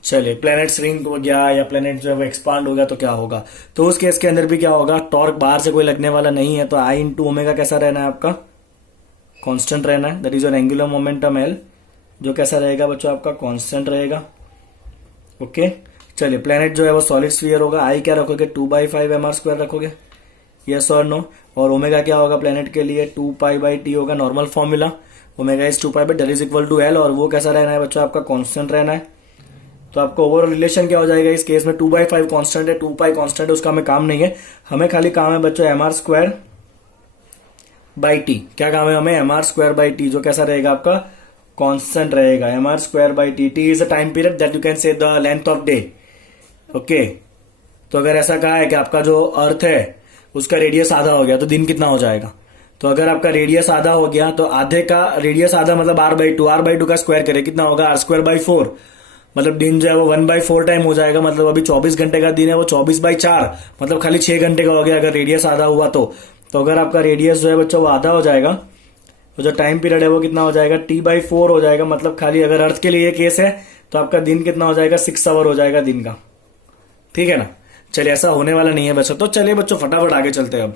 चलिए प्लेनेट श्रिंक हो गया या प्लेनेट जो है वो एक्सपांड हो गया तो क्या होगा, तो उस केस के अंदर भी क्या होगा, टॉर्क बाहर से कोई लगने वाला नहीं है, तो आई इंटू ओमेगा कैसा रहना है आपका, कांस्टेंट रहना है। That is your angular momentum L, जो कैसा रहेगा बच्चों आपका, कांस्टेंट रहेगा। ओके चलिए प्लेनेट जो है वो सॉलिड स्फीयर होगा, आई क्या रखोगे, 2/5 mr² रखोगे, यस और नो। और ओमेगा क्या होगा प्लेनेट के लिए, 2π/t होगा, normal formula, omega is 2π/L और वो कैसा रहना है बच्चों आपका, कांस्टेंट रहना है। तो आपको ओवरऑल रिलेशन क्या हो जाएगा इस केस में, 2/5 कांस्टेंट है, 2π कांस्टेंट है, उसका हमें काम नहीं है, हमें खाली काम है बच्चों mr²/t। क्या काम है हमें, mr²/t, जो कैसा रहेगा आपका, कांस्टेंट रहेगा, mr²/t। t is a time period that you can से the length of day. Okay, तो अगर ऐसा कहा है कि आपका जो अर्थ है उसका रेडियस आधा हो गया तो दिन कितना हो जाएगा, तो अगर आपका रेडियस आधा हो गया तो आधे का रेडियस आधा मतलब r/2 का स्क्वायर करे कितना होगा, r²/4, मतलब दिन जो है वो 1/4 टाइम हो जाएगा। मतलब अभी 24 घंटे का दिन है, वो 24/4 मतलब खाली 6 घंटे का हो गया अगर रेडियस आधा हुआ तो। अगर आपका रेडियस जो है बच्चों वो आधा हो जाएगा तो जो टाइम पीरियड है वो कितना हो जाएगा, t/4 हो जाएगा। मतलब खाली अगर अर्थ के लिए ये केस है तो आपका दिन कितना हो जाएगा, 6 आवर हो जाएगा दिन का, ठीक है ना। चलिए ऐसा होने वाला नहीं है बच्चों, तो चलिए बच्चों फटाफट आगे चलते हैं अब।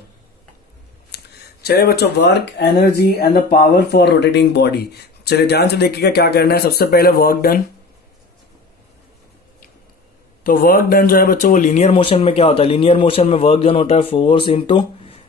चलिए बच्चों, work, energy and the power for rotating body. चलिए ध्यान से देखिएगा क्या करना है। सबसे पहले वर्क डन, तो वर्क डन जो है बच्चों वो लीनियर मोशन में क्या होता है, लीनियर मोशन में वर्क डन होता है फोर्स इंटू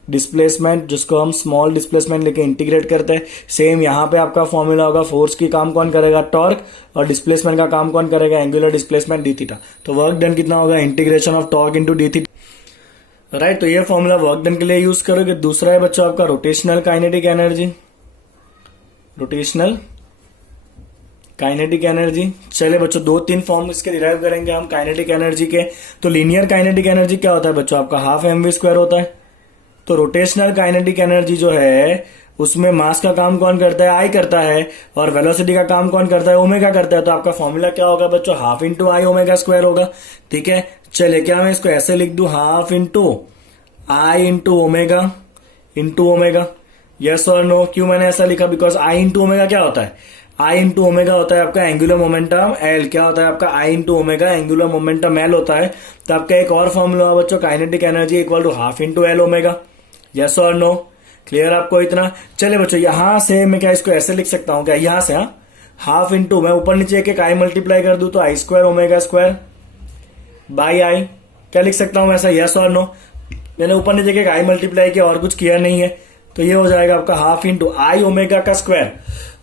डिस्प्लेसमेंट, जिसको हम स्मॉल डिस्प्लेसमेंट लेके इंटीग्रेट करते हैं। सेम यहाँ पे आपका फॉर्मूला होगा, फोर्स की काम कौन करेगा, टॉर्क, और डिस्प्लेसमेंट का काम कौन करेगा, एंगुलर डिस्प्लेसमेंट डी थीटा। तो वर्क डन कितना होगा, integration of torque into D theta, right. तो ये फॉर्मूला वर्क डन के लिए यूज करोगे। दूसरा है बच्चों आपका rotational kinetic energy, rotational kinetic energy. चले बच्चों 2-3 फॉर्म इसके डिराइव करेंगे हम काइनेटिक एनर्जी के। तो लीनियर काइनेटिक एनर्जी क्या होता है बच्चों आपका, हाफ mv² होता है। तो रोटेशनल काइनेटिक एनर्जी जो है उसमें मास का काम कौन करता है, आई करता है, और वेलोसिटी का काम कौन करता है, ओमेगा करता है। तो आपका फॉर्मूला क्या होगा बच्चों, half into I omega square होगा, ठीक है। चलिए क्या मैं इसको ऐसे लिख दूं, हाफ इंटू आई इंटू ओमेगा, यस और नो। क्यों मैंने ऐसा लिखा, बिकॉज आई इंटू ओमेगा क्या होता है, आई इंटू ओमेगा होता है आपका एंगुलर मोमेंटम एल। क्या होता है आपका, I into omega angular momentum L होता है। तो आपका एक और फॉर्मूला है बच्चों, kinetic energy equal to half into L omega, yes और नो। क्लियर आपको इतना। चले बच्चों यहां से मैं क्या इसको ऐसे लिख सकता हूं क्या, यहां से, हाँ, हाफ इंटू मैं ऊपर नीचे एक आई मल्टीप्लाई कर दूं तो I² omega square by I, क्या लिख सकता हूं ऐसा, यस और नो। मैंने ऊपर नीचे एक आई मल्टीप्लाई किया और कुछ किया नहीं है, तो ये हो जाएगा आपका हाफ इंटू आई ओमेगा का स्क्वायर,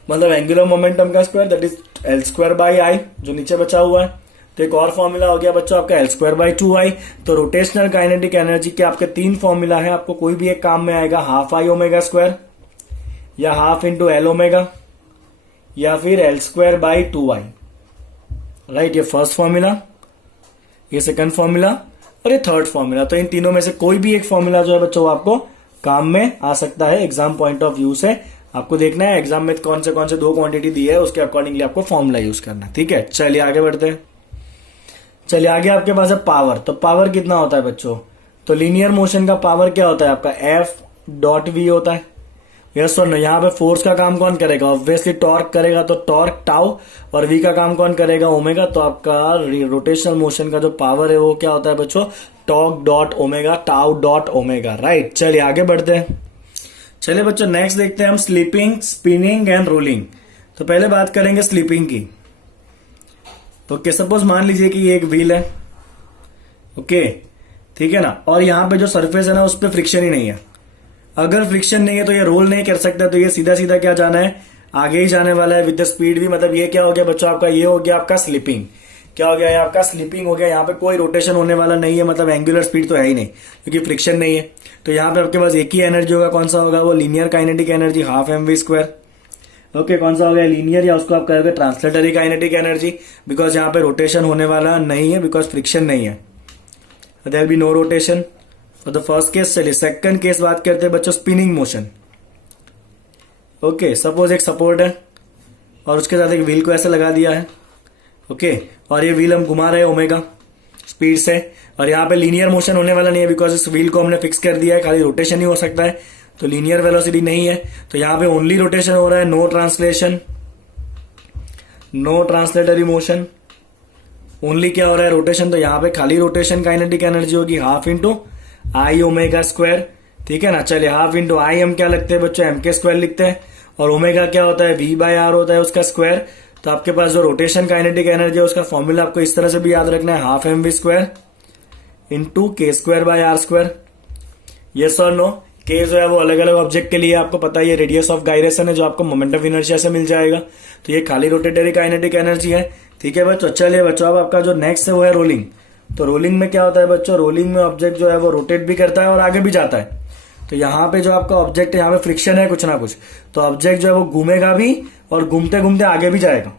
मतलब एंगुलर मोमेंटम का square, that is L² by I, जो नीचे बचा हुआ है। तो एक और फॉर्मूला हो गया बच्चों आपका L²/2i। तो रोटेशनल काइनेटिक एनर्जी के आपके 3 फॉर्मूला है, आपको कोई भी एक काम में आएगा, हाफ आई ओमेगा स्क्वायर, या हाफ इंटू एल ओमेगा, या फिर L²/2i, राइट। ये फर्स्ट फॉर्मूला, ये सेकंड फॉर्मूला और ये थर्ड फॉर्मूला। तो इन तीनों में से कोई भी एक फॉर्मूला जो है बच्चों आपको काम में आ सकता है एग्जाम पॉइंट ऑफ व्यू से। आपको देखना है एग्जाम में कौन से 2 क्वांटिटी दी है, उसके अकॉर्डिंगली आपको फॉर्मूला यूज करना है, ठीक है। चलिए आगे बढ़ते हैं। चलिए आगे आपके पास है पावर। तो पावर कितना होता है बच्चों, तो लीनियर मोशन का पावर क्या होता है आपका, F.v होता है, यस और नो। यहाँ पे फोर्स का काम कौन करेगा, ऑब्वियसली टॉर्क करेगा, तो टॉर्क टाउ, और v का काम कौन करेगा, ओमेगा। तो आपका रोटेशनल मोशन का जो पावर है वो क्या होता है बच्चों, torque dot omega, tau dot omega, right. चलिए आगे बढ़ते हैं। चलिए बच्चों नेक्स्ट देखते हैं हम स्लीपिंग, स्पिनिंग एंड रोलिंग। तो पहले बात करेंगे स्लीपिंग की। ओके, सपोज मान लीजिए कि ये एक व्हील है, ओके, ठीक है ना, और यहाँ पे जो सरफेस है ना उस पर फ्रिक्शन ही नहीं है। अगर फ्रिक्शन नहीं है तो ये रोल नहीं कर सकता, तो ये सीधा सीधा क्या जाना है, आगे ही जाने वाला है विद द स्पीड भी। मतलब ये क्या हो गया बच्चों आपका, ये हो गया आपका स्लिपिंग। क्या हो गया, ये आपका स्लिपिंग हो गया। यहाँ पे कोई रोटेशन होने वाला नहीं है, मतलब एंगुलर स्पीड तो है ही नहीं क्योंकि फ्रिक्शन नहीं है। तो यहाँ पे आपके पास एक ही एनर्जी होगा, कौन सा होगा, वो linear kinetic energy, half mv²। Okay, कौन सा हो गया, लीनियर, या उसको आप कहोगे ट्रांसलेटरी काइनेटिक एनर्जी, बिकॉज यहाँ पे रोटेशन होने वाला नहीं है, बिकॉज फ्रिक्शन नहीं है, there be no rotation for the first case. चलिए सेकंड केस बात करते हैं बच्चों, स्पिनिंग मोशन। ओके, सपोज एक सपोर्ट है और उसके साथ एक व्हील को ऐसे लगा दिया है, ओके, और ये व्हील हम घुमा रहे हैं ओमेगा स्पीड से, और यहाँ पे लीनियर मोशन होने वाला नहीं है बिकॉज इस व्हील को हमने फिक्स कर दिया है, खाली रोटेशन ही हो सकता है, तो लीनियर वेलोसिटी नहीं है। तो यहाँ पे ओनली रोटेशन हो रहा है, no translation, no translatory motion, only क्या हो रहा है, रोटेशन। तो यहाँ पे खाली रोटेशन काइनेटिक एनर्जी होगी half into I omega square, ठीक है ना। चलिए हाफ इंटू आई हम क्या लिखते हैं बच्चों, mk² लिखते हैं, और ओमेगा क्या होता है, v/r होता है उसका स्क्वायर। तो आपके पास जो रोटेशन काइनेटिक एनर्जी है उसका फॉर्मूला आपको इस तरह से भी याद रखना है, half mv² into k²/r²। Yes और नो, के जो है वो अलग अलग ऑब्जेक्ट के लिए आपको पता है, ये रेडियस ऑफ गायरेशन है जो आपको मोमेंट ऑफ इनर्शिया से मिल जाएगा। तो ये खाली रोटेटरी काइनेटिक एनर्जी है, ठीक है बच्चों। चलिए बच्चों, अब आपका जो नेक्स्ट है वो है रोलिंग। तो रोलिंग में क्या होता है बच्चों, रोलिंग में ऑब्जेक्ट जो है वो रोटेट भी करता है और आगे भी जाता है। तो यहाँ पे जो आपका ऑब्जेक्ट है, यहाँ पे फ्रिक्शन है कुछ ना कुछ, तो ऑब्जेक्ट जो है वो घूमेगा भी और घूमते घूमते आगे भी जाएगा।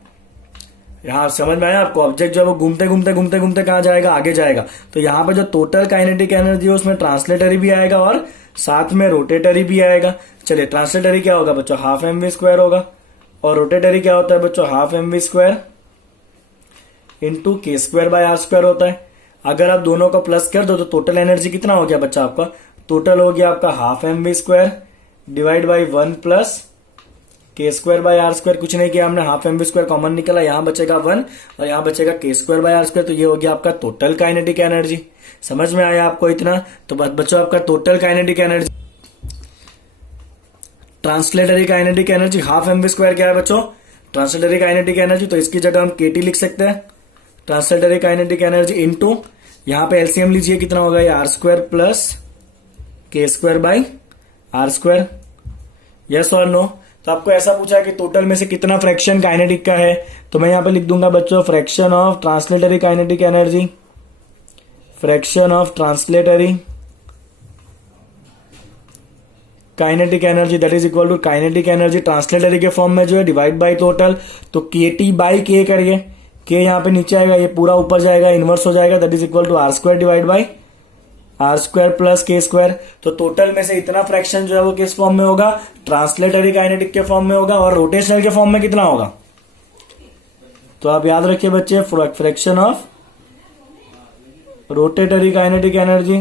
यहाँ समझ में आया आपको, ऑब्जेक्ट जो है वो घूमते घूमते घूमते घूमते कहाँ जाएगा, आगे जाएगा। तो यहाँ पे जो टोटल काइनेटिक एनर्जी है उसमें ट्रांसलेटरी भी आएगा और साथ में रोटेटरी भी आएगा। चलिए ट्रांसलेटरी क्या होगा बच्चों, हाफ mv² होगा, और रोटेटरी क्या होता है बच्चों, हाफ mv² इंटू k²/r² होता है। अगर आप दोनों को प्लस कर दो तो टोटल एनर्जी कितना हो गया बच्चा आपका, टोटल हो गया आपका half mv² divide by 1 plus k²/r²। कुछ नहीं किया हमने, हाफ mv² कॉमन निकला, यहाँ बचेगा 1 और यहाँ बचेगा k²/r²। तो ये हो गया आपका टोटल काइनेटिक एनर्जी। समझ में आया आपको इतना। तो बच्चों आपका total kinetic energy, translatory kinetic energy half mv² क्या है बच्चों, ट्रांसलेटरी काइनेटिक एनर्जी। तो इसकी जगह हम kT लिख सकते हैं, ट्रांसलेटरी काइनेटिक एनर्जी इंटू, यहाँ पे एलसीएम लीजिए कितना होगा, ये r² प्लस k²/r²। यस और नो। तो आपको ऐसा पूछा है कि टोटल में से कितना फ्रैक्शन काइनेटिक का है, तो मैं यहाँ पे लिख दूंगा बच्चों fraction of translatory kinetic energy, fraction of translatory kinetic energy that is equal to kinetic energy translatory के फॉर्म में जो है डिवाइड बाय टोटल। तो kT/k करिए, k यहाँ पे नीचे आएगा, ये पूरा ऊपर जाएगा, इनवर्स हो जाएगा, that is equal to r² divide by r² plus k²। तो टोटल में से इतना फ्रैक्शन जो है वो किस फॉर्म में होगा, ट्रांसलेटरी काइनेटिक के फॉर्म में होगा, और रोटेशनल के फॉर्म में कितना होगा। तो आप याद रखिए बच्चे, fraction of rotatory kinetic energy.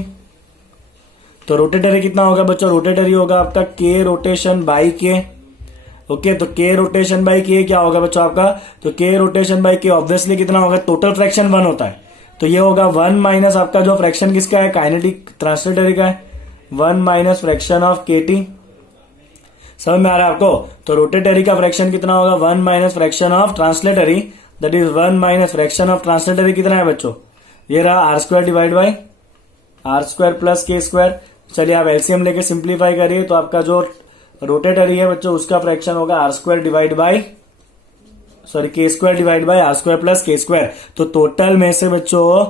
तो रोटेटरी कितना होगा बच्चों, रोटेटरी होगा आपका k रोटेशन बाई k। ओके, तो k रोटेशन बाई k क्या होगा बच्चों आपका, तो k rotation by k obviously कितना होगा, टोटल फ्रैक्शन 1 होता है, तो ये होगा 1 माइनस आपका जो फ्रैक्शन किसका है, काइनेटिक ट्रांसलेटरी का है, 1 माइनस फ्रैक्शन ऑफ kT। समझ में आ रहा है आपको। तो रोटेटरी का फ्रैक्शन कितना होगा, 1 minus fraction of translatory, that is 1 minus fraction of translatory कितना है बच्चों, ये रहा r² divide by r² plus k²। चलिए आप एलसीएम लेके सिंप्लीफाई करिए, तो आपका जो रोटेटरी है बच्चों उसका फ्रैक्शन होगा r² divide by k² divide by r² plus k²। तो टोटल में से बच्चों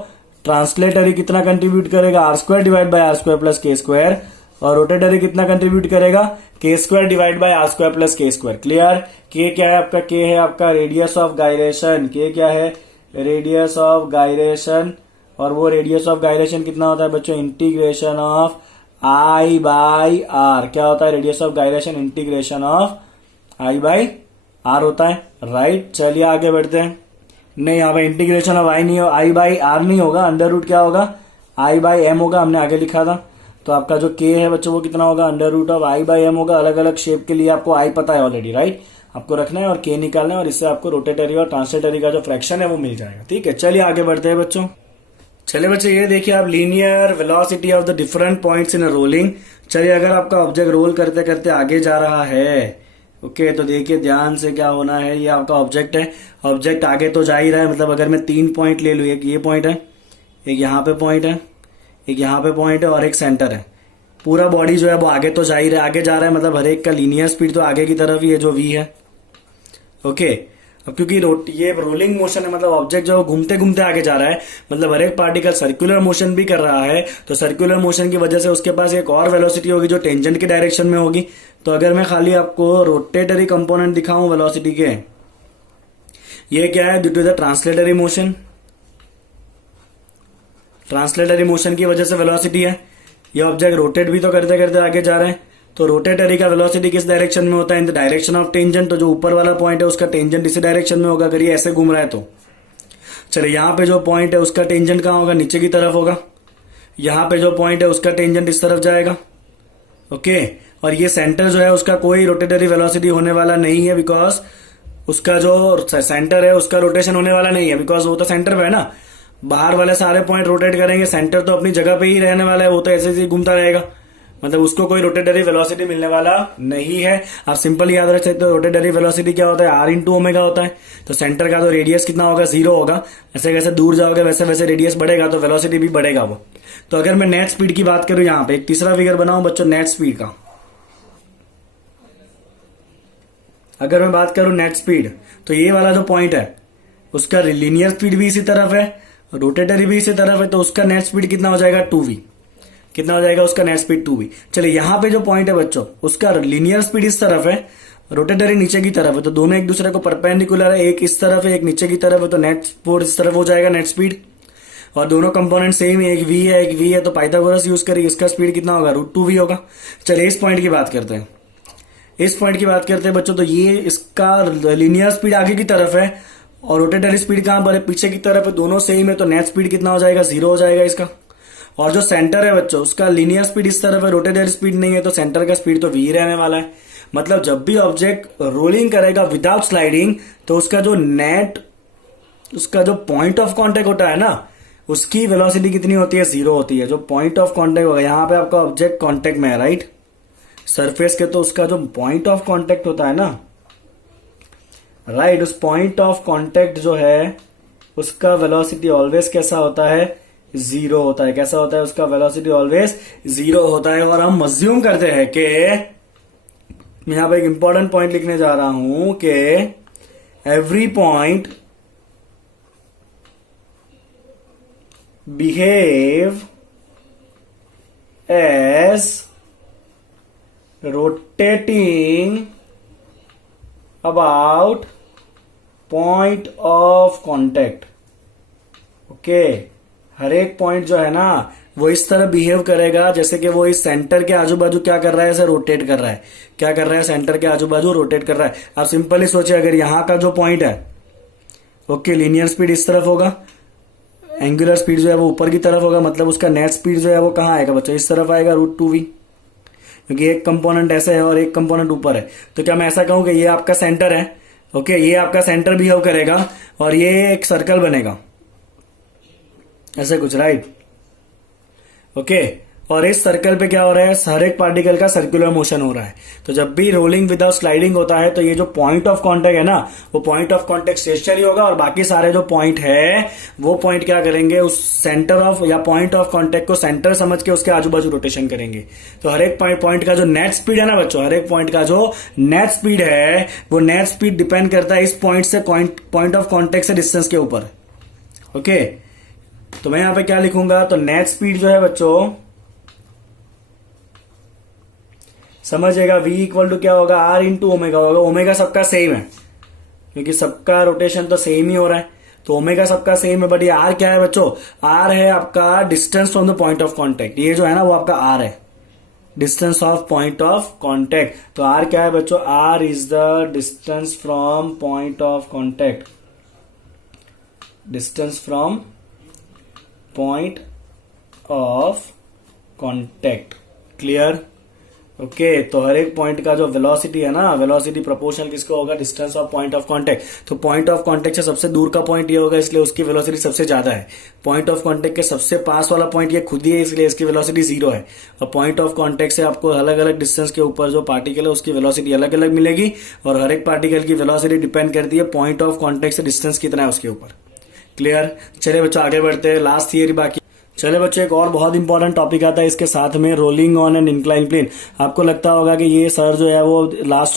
ट्रांसलेटरी कितना कंट्रीब्यूट करेगा, r² divide by r² plus k², और रोटेटरी कितना कंट्रीब्यूट करेगा, k² divide by r² plus k²। Clear. k क्या है आपका, k है आपका रेडियस ऑफ गायरेशन, k क्या है, रेडियस ऑफ गायरेशन, और वो रेडियस ऑफ गायरेशन कितना होता है बच्चों, integration of I by R। क्या होता है, radius of gyration integration of I by R होता है, राइट। चलिए आगे बढ़ते हैं। नहीं, यहाँ पे इंटीग्रेशन ऑफ I नहीं हो, I बाई R नहीं होगा, अंडर रूट क्या होगा, I बाई M होगा, हमने आगे लिखा था। तो आपका जो k है बच्चों वो कितना होगा, under root of I by M होगा। अलग अलग शेप के लिए आपको I पता है ऑलरेडी, राइट, आपको रखना है और k निकालना है, और इससे आपको रोटेटरी और ट्रांसलेटरी का जो फ्रैक्शन है वो मिल जाएगा। ठीक है, चलिए आगे बढ़ते हैं बच्चों। चलिए बच्चे ये देखिए आप, linear velocity of the different points in a rolling. चलिए अगर आपका ऑब्जेक्ट रोल करते करते आगे जा रहा है, ओके तो देखिए ध्यान से क्या होना है, ये आपका ऑब्जेक्ट है, ऑब्जेक्ट आगे तो जा ही रहा है, मतलब अगर मैं 3 पॉइंट ले लूँ, एक ये पॉइंट है, एक यहाँ पे पॉइंट है, एक यहाँ पे पॉइंट है और एक सेंटर है, पूरा बॉडी जो है वो आगे तो जा ही रहा है, आगे जा रहा है, मतलब हर एक का लीनियर स्पीड तो आगे की तरफ ही है जो v है। ओके अब क्योंकि ये रोलिंग मोशन है, मतलब ऑब्जेक्ट जो घूमते घूमते आगे जा रहा है, मतलब हर एक पार्टिकल सर्कुलर मोशन भी कर रहा है, तो सर्कुलर मोशन की वजह से उसके पास एक और वेलोसिटी होगी जो टेंजेंट के डायरेक्शन में होगी। तो अगर मैं खाली आपको रोटेटरी कंपोनेंट दिखाऊं वेलोसिटी के, ये क्या है, due to the translatory motion, translatory motion की वजह से वेलोसिटी है। ये ऑब्जेक्ट रोटेट भी तो करते करते आगे जा रहे हैं, तो रोटेटरी का वेलोसिटी किस डायरेक्शन में होता है, in the direction of tangent. तो जो ऊपर वाला पॉइंट है उसका टेंजेंट इसी डायरेक्शन में होगा अगर ये ऐसे घूम रहा है तो। चलिए यहाँ पे जो पॉइंट है उसका टेंजेंट कहाँ होगा, नीचे की तरफ होगा। यहाँ पे जो पॉइंट है उसका टेंजेंट इस तरफ जाएगा। ओके और ये सेंटर जो है उसका कोई रोटेटरी वेलोसिटी होने वाला नहीं है, बिकॉज उसका जो सेंटर है उसका रोटेशन होने वाला नहीं है, बिकॉज वो तो सेंटर पे है ना। बाहर वाले सारे पॉइंट रोटेट करेंगे, सेंटर तो अपनी जगह पे ही रहने वाला है, वो तो ऐसे ही घूमता रहेगा, मतलब उसको कोई रोटेटरी वेलोसिटी मिलने वाला नहीं है। आप सिंपल याद रख सकते हो रोटेटरी वेलोसिटी क्या होता है, आर इंटू ओमेगा होता है। तो सेंटर का तो रेडियस कितना होगा, 0 होगा। ऐसे कैसे दूर जाओगे वैसे वैसे रेडियस बढ़ेगा तो वेलोसिटी भी बढ़ेगा वो। तो अगर मैं नेट स्पीड की बात करूं, यहाँ पे एक तीसरा फिगर बनाऊं बच्चों नेट स्पीड का। अगर मैं बात करूं नेट स्पीड, तो ये वाला जो पॉइंट है उसका लीनियर स्पीड भी इसी तरफ है, रोटेटरी भी इसी तरफ है, तो उसका नेट स्पीड कितना हो जाएगा 2v। कितना हो जाएगा उसका नेट स्पीड 2v। चलिए यहाँ पे जो पॉइंट है बच्चों उसका लीनियर स्पीड इस तरफ है, रोटेटरी नीचे की तरफ है, तो दोनों एक दूसरे को परपेंडिकुलर है, एक इस तरफ है एक नीचे की तरफ है, तो नेट स्पीड इस तरफ हो जाएगा नेट स्पीड। और दोनों कंपोनेंट सेम है, एक v है एक v है, तो पाइथागोरस यूज करिए, इसका स्पीड कितना होगा √2v होगा। चलिए इस पॉइंट की बात करते हैं, इस पॉइंट की बात करते हैं बच्चों। तो ये इसका लीनियर स्पीड आगे की तरफ है और रोटेटरी स्पीड कहां पर है, पीछे की तरफ है, दोनों सेम है, तो नेट स्पीड कितना हो जाएगा 0 हो जाएगा इसका। और जो सेंटर है बच्चों उसका लीनियर स्पीड इस तरफ है, रोटेटरी स्पीड नहीं है, तो सेंटर का स्पीड तो v रहने वाला है। मतलब जब भी ऑब्जेक्ट रोलिंग करेगा विदाउट स्लाइडिंग, तो उसका जो नेट, उसका जो पॉइंट ऑफ कॉन्टेक्ट होता है ना, उसकी वेलोसिटी कितनी होती है 0 होती है। जो पॉइंट ऑफ कॉन्टेक्ट होगा, यहाँ पे आपका ऑब्जेक्ट कॉन्टेक्ट में है राइट सरफेस के, तो उसका जो पॉइंट ऑफ कॉन्टेक्ट होता है ना राइट, उस पॉइंट ऑफ कॉन्टेक्ट जो है उसका वेलोसिटी ऑलवेज कैसा होता है 0 होता है। कैसा होता है, उसका वेलोसिटी ऑलवेज 0 होता है। और हम अज्यूम करते हैं कि मैं यहां पे एक इंपॉर्टेंट पॉइंट लिखने जा रहा हूं कि every point behave as rotating about point of contact. Okay हर एक पॉइंट जो है ना वो इस तरह बिहेव करेगा जैसे कि वो इस सेंटर के आजू बाजू क्या कर रहा है, ऐसे रोटेट कर रहा है। क्या कर रहा है, सेंटर के आजू बाजू रोटेट कर रहा है। आप सिंपली सोचिए, अगर यहां का जो पॉइंट है ओके लीनियर स्पीड इस तरफ होगा, एंगुलर स्पीड जो है वो ऊपर की तरफ होगा, मतलब उसका नेट स्पीड जो है वो कहां आएगा बच्चों, इस तरफ आएगा √2v, क्योंकि एक कंपोनेंट ऐसे है और एक कंपोनेंट ऊपर है। तो क्या मैं ऐसा कहूं कि ये आपका सेंटर है, ओके ये आपका सेंटर बिहेव करेगा और ये एक सर्कल बनेगा ऐसे कुछ राइट। ओके और इस सर्कल पे क्या हो रहा है, हर एक पार्टिकल का सर्कुलर मोशन हो रहा है। तो जब भी रोलिंग विदाउट स्लाइडिंग होता है तो ये जो पॉइंट ऑफ कांटेक्ट है ना, वो पॉइंट ऑफ कांटेक्ट स्टेशनरी होगा और बाकी सारे जो पॉइंट है वो पॉइंट क्या करेंगे, उस सेंटर ऑफ या पॉइंट ऑफ कांटेक्ट को सेंटर समझ के उसके आजू बाजू रोटेशन करेंगे। तो हर एक पॉइंट का जो नेट स्पीड है ना बच्चों, हर एक पॉइंट का जो नेट स्पीड है वो नेट स्पीड डिपेंड करता है इस पॉइंट से पॉइंट ऑफ कांटेक्ट से डिस्टेंस के ऊपर। ओके तो मैं यहां पे क्या लिखूंगा, तो नेट स्पीड जो है बच्चों समझिएगा v इक्वल टू क्या होगा, r इंटू ओमेगा होगा। ओमेगा सबका सेम है क्योंकि सबका रोटेशन तो सेम ही हो रहा है, तो ओमेगा सबका सेम है। बट ये r क्या है बच्चों, r है आपका distance from the point of contact. ये जो है ना वो आपका r है, distance of point of contact. तो r क्या है बच्चों, r is the distance from point of contact, distance from point of contact. Clear. Okay तो हर एक पॉइंट का जो वेलोसिटी है ना, वेलोसिटी प्रोपोर्शनल किसको होगा, distance of point of contact. तो पॉइंट ऑफ कांटेक्ट से सबसे दूर का पॉइंट ये होगा, इसलिए उसकी वेलोसिटी सबसे ज्यादा है। पॉइंट ऑफ कांटेक्ट के सबसे पास वाला पॉइंट ये खुद ही है, इसलिए इसकी वेलोसिटी 0 है। और पॉइंट ऑफ कांटेक्ट से आपको अलग अलग डिस्टेंस के ऊपर जो पार्टिकल है उसकी वेलोसिटी अलग अलग मिलेगी, और हर एक पार्टिकल की वेलोसिटी डिपेंड करती है पॉइंट ऑफ कांटेक्ट से डिस्टेंस कितना है उसके ऊपर। क्लियर। चलिए बच्चों आगे बढ़ते हैं, लास्ट थियरी बाकी। चले बच्चों एक और बहुत इंपॉर्टेंट टॉपिक आता है इसके साथ में, rolling on an incline plane. आपको लगता होगा कि ये सर जो है वो लास्ट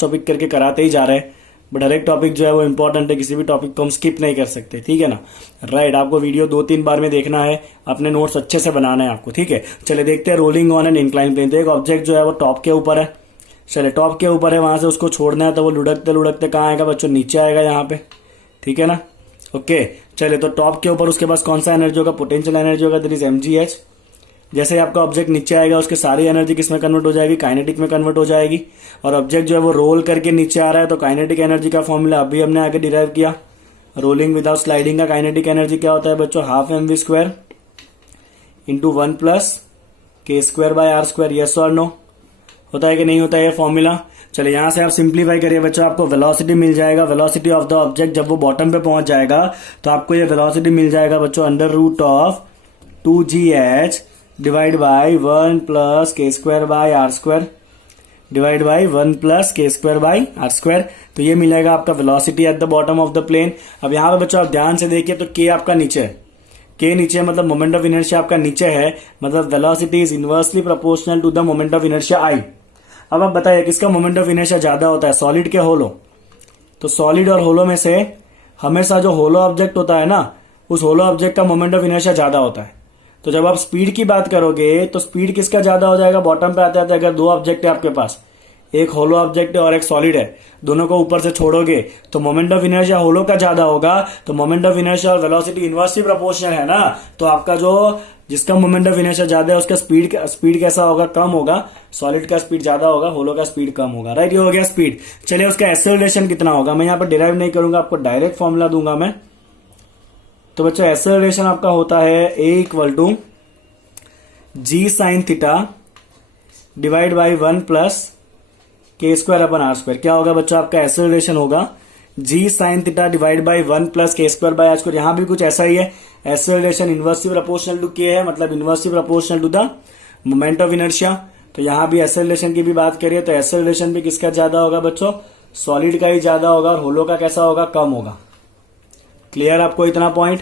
टॉपिक करके कराते ही जा रहे हैं, बट हर एक टॉपिक जो है वो इंपॉर्टेंट है, किसी भी टॉपिक को हम स्किप नहीं कर सकते, ठीक है ना। राइट, आपको वीडियो 2-3 बार में देखना है, अपने नोट्स अच्छे से बनाना है आपको, ठीक है। चले देखते हैं rolling on an incline plane. तो एक ऑब्जेक्ट जो है वो टॉप के ऊपर है, चले टॉप के ऊपर है, वहां से उसको छोड़ना है, तो वो लुढ़कते लुढ़कते कहाँ आएगा बच्चों, नीचे आएगा यहाँ पे, ठीक है ना। ओके चलिए, तो टॉप के ऊपर उसके पास कौन सा एनर्जी होगा, पोटेंशियल एनर्जी होगा, दैट इज mgh। जैसे ही आपका ऑब्जेक्ट नीचे आएगा उसकी सारी एनर्जी किस में कन्वर्ट हो जाएगी, काइनेटिक में कन्वर्ट हो जाएगी। और ऑब्जेक्ट जो है वो रोल करके नीचे आ रहा है, तो काइनेटिक एनर्जी का फॉर्मूला अभी हमने आगे डिराइव किया। रोलिंग विदाउट स्लाइडिंग का काइनेटिक एनर्जी क्या होता है बच्चों, half mv² into 1 + k²/r²। Yes और नो, होता है कि नहीं होता है ये फॉर्मूला। चलिए यहां से आप सिंप्लीफाई करिए बच्चों, आपको वेलोसिटी मिल जाएगा, वेलोसिटी ऑफ द ऑब्जेक्ट जब वो बॉटम पे पहुंच जाएगा तो आपको ये वेलोसिटी मिल जाएगा बच्चों √2gh divide by 1 + k²/r² divide by 1 + k²/r²। तो ये मिलेगा आपका velocity at the bottom of the plane. अब यहाँ पे बच्चों आप ध्यान से देखिए, तो k आपका नीचे है, k नीचे मतलब मोमेंट ऑफ इनर्शिया आपका नीचे है, मतलब velocity is inversely proportional to the moment of inertia I। अब आप बताइए किसका मोमेंट ऑफ इनर्शिया ज्यादा होता है, सॉलिड के होलो। तो सॉलिड और होलो में से हमेशा जो होलो ऑब्जेक्ट होता है ना, उस होलो ऑब्जेक्ट का मोमेंट ऑफ इनर्शिया ज्यादा होता है। तो जब आप स्पीड की बात करोगे तो स्पीड किसका ज्यादा हो जाएगा, बॉटम पे आते आते अगर 2 ऑब्जेक्ट है आपके पास, एक होलो ऑब्जेक्ट है और एक सॉलिड है, दोनों को ऊपर से छोड़ोगे तो मोमेंट ऑफ इनर्शिया होलो का ज्यादा होगा। तो मोमेंट ऑफ इनर्शिया और वेलोसिटी इनवर्सली प्रोपोर्शनल है ना, तो आपका जो जिसका मोमेंट ऑफ इनर्शिया ज्यादा है उसका स्पीड कैसा होगा, कम होगा। सॉलिड का स्पीड ज्यादा होगा, होलो का स्पीड कम होगा। राइट, ये हो गया स्पीड। चलिए उसका एक्सेलरेशन कितना होगा, मैं यहाँ पर डिराइव नहीं करूंगा, आपको डायरेक्ट फॉर्मूला दूंगा मैं। तो बच्चों एक्सेलरेशन आपका होता है A = g sin θ divide by 1 + k²/r²। क्या होगा बच्चों, आपका एक्सेलरेशन होगा g sin θ divide by 1 + k²/r²। यहां भी कुछ ऐसा ही है, acceleration inversely proportional to k है, मतलब inversely proportional to the moment of inertia. तो यहां भी एक्सेलरेशन की भी बात करिए तो एक्सेलरेशन भी किसका ज्यादा होगा बच्चों, सॉलिड का ही ज्यादा होगा, और होलो का कैसा होगा, कम होगा। क्लियर आपको इतना पॉइंट।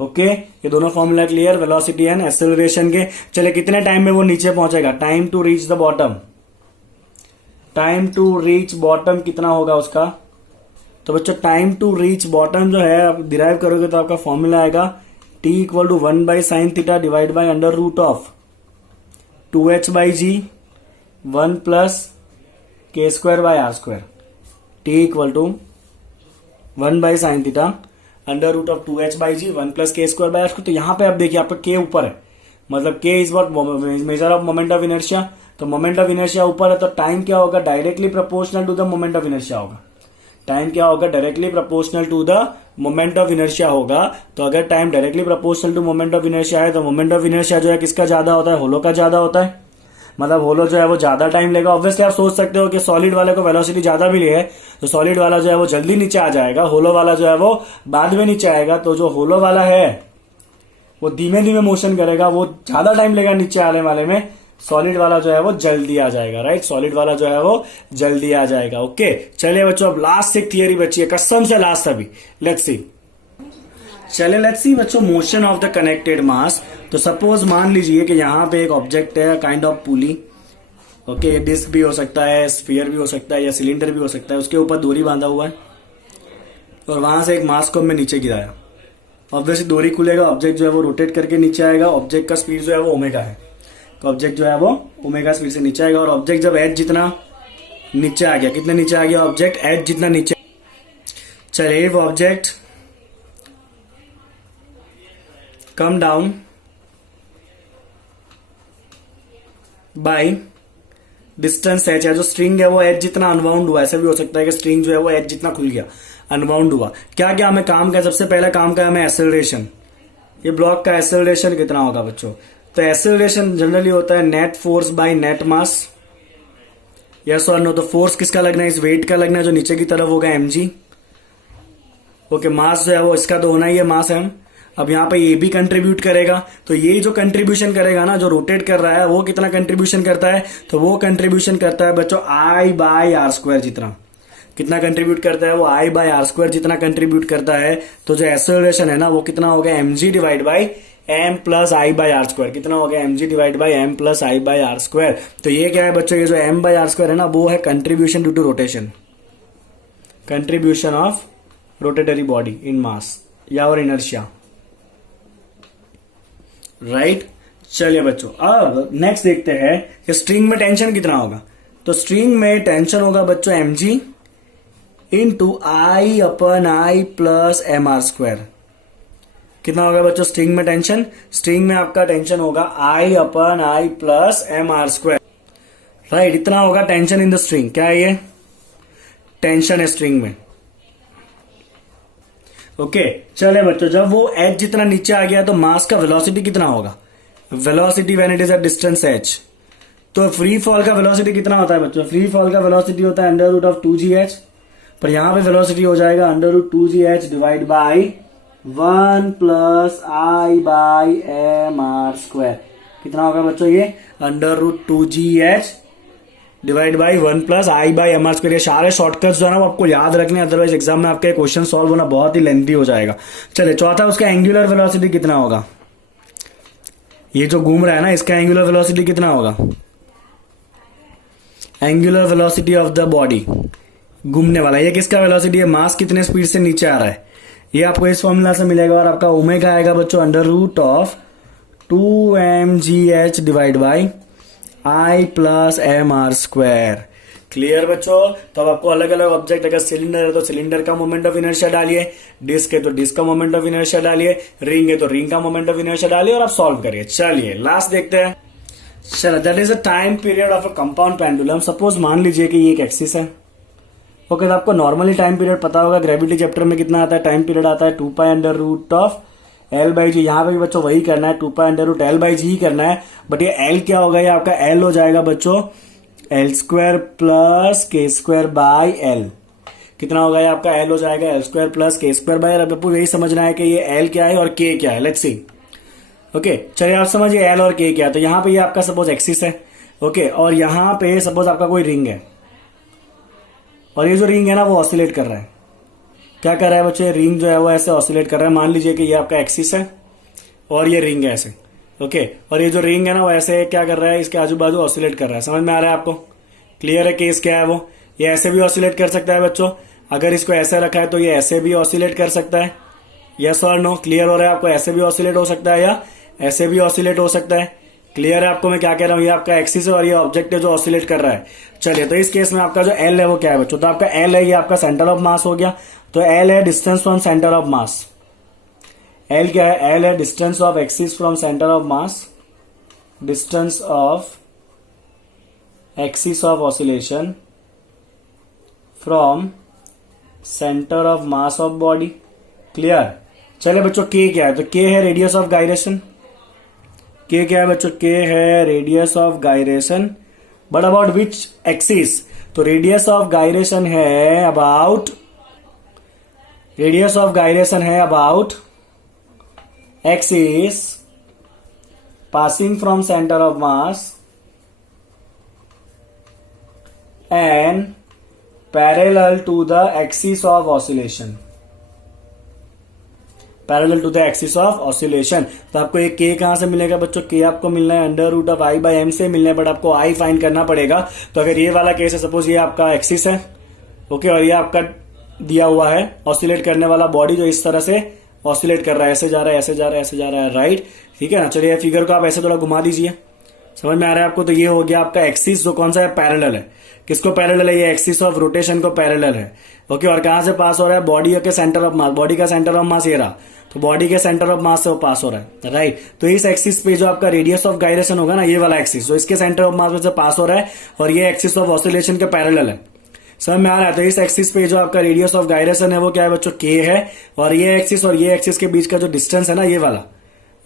ओके ये दोनों formula clear, velocity and acceleration के। चले कितने टाइम में वो नीचे पहुंचेगा, time to reach the bottom, time to reach bottom कितना होगा उसका। तो बच्चों टाइम टू रीच बॉटम जो है आप डिराइव करोगे तो आपका फॉर्मूला आएगा T = 1/sin θ divide by √2h/g 1 + k²/r²। T = 1/sin θ √2h/g 1 + k²/r²। तो यहां पे आप देखिए आपका k ऊपर है, मतलब k is what measure of moment of inertia. तो मोमेंट ऑफ इनर्शिया ऊपर है तो टाइम क्या होगा, directly proportional to the moment of inertia होगा। टाइम क्या होगा, directly proportional to the moment of inertia होगा। तो अगर time directly proportional to moment of inertia है तो मोमेंट ऑफ इनर्शिया जो है किसका ज्यादा होता है, होलो का ज्यादा होता है, मतलब होलो जो है वो ज्यादा टाइम लेगा। ऑब्वियसली आप सोच सकते हो कि सॉलिड वाले को वेलोसिटी ज्यादा मिली है तो सॉलिड वाला जो है वो जल्दी नीचे आ जाएगा, होलो वाला जो है वो बाद में नीचे आएगा। तो जो होलो वाला है वो धीमे धीमे मोशन करेगा, वो ज्यादा टाइम लेगा नीचे आने वाले में, सॉलिड वाला जो है वो जल्दी आ जाएगा। राइट, सॉलिड वाला जो है वो जल्दी आ जाएगा। ओके चलिए बच्चों अब लास्ट एक थियरी बची है, कसम से लास्ट अभी, लेट्स सी। चले लेट्स सी बच्चों, मोशन ऑफ द कनेक्टेड मास। तो सपोज मान लीजिए कि यहाँ पे एक ऑब्जेक्ट है, kind of pulley. Okay, disc भी हो सकता है, स्फीयर भी हो सकता है, या सिलेंडर भी हो सकता है, उसके ऊपर डोरी बांधा हुआ है और वहां से एक मास को हमने नीचे गिराया। ऑब्वियसली डोरी खुलेगा, ऑब्जेक्ट जो है वो रोटेट करके नीचे आएगा, ऑब्जेक्ट का स्पीड जो है वो ओमेगा है, तो ऑब्जेक्ट जो है वो ओमेगा स्पीड से नीचे आएगा। और ऑब्जेक्ट जब एच जितना नीचे आ गया, कितने नीचे आ गया ऑब्जेक्ट, एच जितना नीचे। चलिए वो object come down by distance H है, जो स्ट्रिंग है वो एच जितना अनबाउंड हुआ। ऐसा भी हो सकता है कि स्ट्रिंग जो है वो एच जितना खुल गया, अनबाउंड हुआ। क्या क्या हमें काम का, सबसे पहला काम का हमें एक्सेलरेशन। ये ब्लॉक का एक्सेलरेशन कितना होगा बच्चों, तो एक्सेलरेशन जनरली होता है net force by net mass. Yes और नो? तो फोर्स किसका लगना है? इस वेट का लगना है जो नीचे की तरफ होगा mg। ओके, मास जो है वो इसका तो होना ही है, मास m। अब यहाँ पे ये भी कंट्रीब्यूट करेगा, तो ये जो कंट्रीब्यूशन करेगा ना, जो रोटेट कर रहा है वो कितना कंट्रीब्यूशन करता है? तो वो कंट्रीब्यूशन करता है बच्चों I/r² जितना। कितना कंट्रीब्यूट करता है वो? I/r² जितना कंट्रीब्यूट करता है। तो जो एक्सेलरेशन है ना वो कितना हो गया? mg divide by m plus I/r²। कितना हो गया? mg divide by m plus I/r²। तो ये क्या है बच्चों? ये जो m/r² है ना वो है contribution due to rotation, contribution of rotatory body in mass या और इनर्शिया, राइट। चलिए बच्चों, अब नेक्स्ट देखते हैं कि स्ट्रिंग में टेंशन कितना होगा। तो स्ट्रिंग में टेंशन होगा बच्चों mg into I/I plus mr²। कितना होगा बच्चों स्ट्रिंग में टेंशन? स्ट्रिंग में आपका टेंशन होगा I/I प्लस mr², राइट। इतना होगा टेंशन इन द स्ट्रिंग। क्या है ये? टेंशन है स्ट्रिंग में। ओके चले बच्चों, जब वो h जितना नीचे आ गया तो मास का वेलोसिटी कितना होगा? Velocity when it is a distance h। तो फ्री फॉल का वेलोसिटी कितना होता है बच्चों? फ्री फॉल का वेलोसिटी होता है √2gh, पर यहां पे वेलोसिटी हो जाएगा √2gh divide by 1 plus I/mr²। कितना होगा बच्चों ये? √2gh divide by 1 plus I/mr²। ये सारे शॉर्टकट्स जो है ना वो आपको याद रखने, अदरवाइज एग्जाम में आपके क्वेश्चन सॉल्व होना बहुत ही लेंथी हो जाएगा। चलिए चौथा, उसका एंगुलर वेलोसिटी कितना होगा? ये जो घूम रहा है ना इसका एंगुलर वेलोसिटी कितना होगा? Angular velocity of the body, घूमने वाला, ये किसका वेलोसिटी है? मास कितने स्पीड से नीचे आ रहा है, ये आपको इस फॉर्मूला से मिलेगा। और आपका ओमेगा आएगा बच्चों √2mgh divide by I plus mr²। Clear बच्चों? तो अब आपको अलग अलग ऑब्जेक्ट, अगर सिलेंडर है तो सिलेंडर का मोमेंट ऑफ इनर्शिया डालिए, डिस्क है तो डिस्क का मोमेंट ऑफ इनर्शिया डालिए, रिंग है तो रिंग का मोमेंट ऑफ इनर्शिया डालिए और आप सॉल्व करिए। चलिए लास्ट देखते हैं। चलो, that is a time period of a compound pendulum. Suppose मान लीजिए कि ये एक एक्सिस है। ओके, तो आपको नॉर्मली टाइम पीरियड पता होगा, ग्रेविटी चैप्टर में कितना आता है? टाइम पीरियड आता है 2π√L/g। यहाँ पे भी बच्चों वही करना है, 2π√L/g ही करना है। बट ये L क्या होगा? ये आपका L हो जाएगा बच्चों L² plus k² by L। कितना होगा? ये आपका L हो जाएगा L² plus k² by L। अब आपको यही समझना है कि ये L क्या है और k क्या है। Let's see. ओके चलिए, आप समझिए L और k क्या है। तो यहाँ पे ये आपका सपोज एक्सिस है, ओके, और यहाँ पे सपोज आपका कोई रिंग है, और ये जो रिंग है ना वो ऑसिलेट कर रहा है। क्या कर रहा है बच्चे? रिंग जो है वो ऐसे ऑसिलेट कर रहा है। मान लीजिए कि ये आपका एक्सिस है और ये रिंग है ऐसे, ओके, और ये जो रिंग है ना वो ऐसे क्या कर रहा है? इसके आजू बाजू ऑसिलेट कर रहा है। समझ में आ रहा है आपको? क्लियर है केस क्या है वो? ये ऐसे भी ऑसिलेट कर सकता है बच्चों, अगर इसको ऐसे रखा है तो ये ऐसे भी ऑसिलेट कर सकता है। यस और नो? क्लियर हो रहा है आपको? ऐसे भी ऑसिलेट हो सकता है या ऐसे भी ऑसिलेट हो सकता है। क्लियर है आपको मैं क्या कह रहा हूँ? ये आपका एक्सिस है और ये ऑब्जेक्ट है जो ऑसिलेट कर रहा है। चलिए, तो इस केस में आपका जो L है वो क्या है बच्चों? तो आपका L है, ये आपका सेंटर ऑफ मास हो गया। तो L है distance from centre of mass. L क्या है? L है distance of axis from centre of mass, distance of axis of oscillation from centre of mass of body. Clear? चलिए बच्चों, K क्या है? तो K है रेडियस ऑफ गायरेशन। K क्या है बच्चों? K है radius of gyration. But about which axis? तो रेडियस ऑफ गायरेशन है अबाउट, रेडियस ऑफ गायरेशन है about axis passing from center of mass and parallel to the axis of oscillation, parallel to the axis of oscillation. तो आपको ये K कहां से मिलेगा बच्चों? K आपको मिलना है √I/m से मिलना है, बट आपको I फाइंड करना पड़ेगा। तो अगर ये वाला केस है, सपोज ये आपका एक्सिस है, ओके, और ये आपका दिया हुआ है ऑसिलेट करने वाला बॉडी जो इस तरह से ऑसिलेट कर रहा है, ऐसे जा रहा है, ऐसे जा रहा है, ऐसे जा रहा है, राइट। ठीक है ना? चलिए फिगर को आप ऐसे थोड़ा घुमा दीजिए, समझ में आ रहा है आपको? तो ये हो गया आपका एक्सिस जो कौन सा है? पैरेलल है। किसको पैरेलल है? ये एक्सिस ऑफ रोटेशन को पैरेलल है, ओके। और कहां से पास हो रहा है? बॉडी के सेंटर ऑफ मास। बॉडी का सेंटर ऑफ मास ये रहा, तो बॉडी के सेंटर ऑफ मास से वो पास हो रहा है, राइट। तो इस एक्सिस पे जो आपका रेडियस ऑफ गायरेशन होगा ना, ये वाला एक्सिस जो इसके सेंटर ऑफ मास में से पास हो रहा है, और ये एक्सिस ऑफ ऑसिलेशन के पैरेलल है, समझ में आ रहा है? तो इस एक्सिस पे जो आपका रेडियस ऑफ गायरेशन है वो क्या है बच्चों? K है। और ये एक्सिस और ये एक्सिस के बीच का जो डिस्टेंस है ना, ये वाला,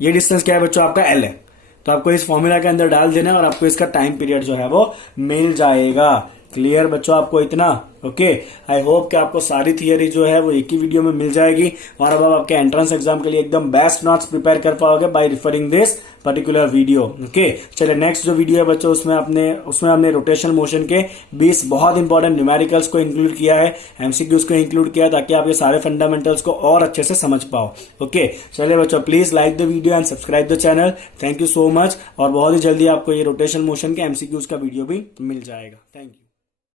ये डिस्टेंस क्या है बच्चों? आपका L है। तो आपको इस फॉर्मूला के अंदर डाल देना और आपको इसका टाइम पीरियड जो है वो मिल जाएगा। क्लियर बच्चों आपको इतना? ओके, आई होप कि आपको सारी थियरी जो है वो एक ही वीडियो में मिल जाएगी और अब आप आपके एंट्रेंस एग्जाम के लिए एकदम बेस्ट नोट्स प्रिपेयर कर पाओगे by referring this particular video. Okay, चलिए नेक्स्ट जो वीडियो है बच्चों उसमें हमने रोटेशन मोशन के 20 बहुत इंपॉर्टेंट न्यूमेरिकल्स को इंक्लूड किया है, एमसीक्यूज को इंक्लूड किया है, ताकि आप ये सारे फंडामेंटल्स को और अच्छे से समझ पाओ। ओके, चलिए बच्चों please like the video and subscribe the channel. Thank you so much, और बहुत ही जल्दी आपको ये रोटेशन मोशन के एमसीक्यूज का वीडियो भी मिल जाएगा। Thank you.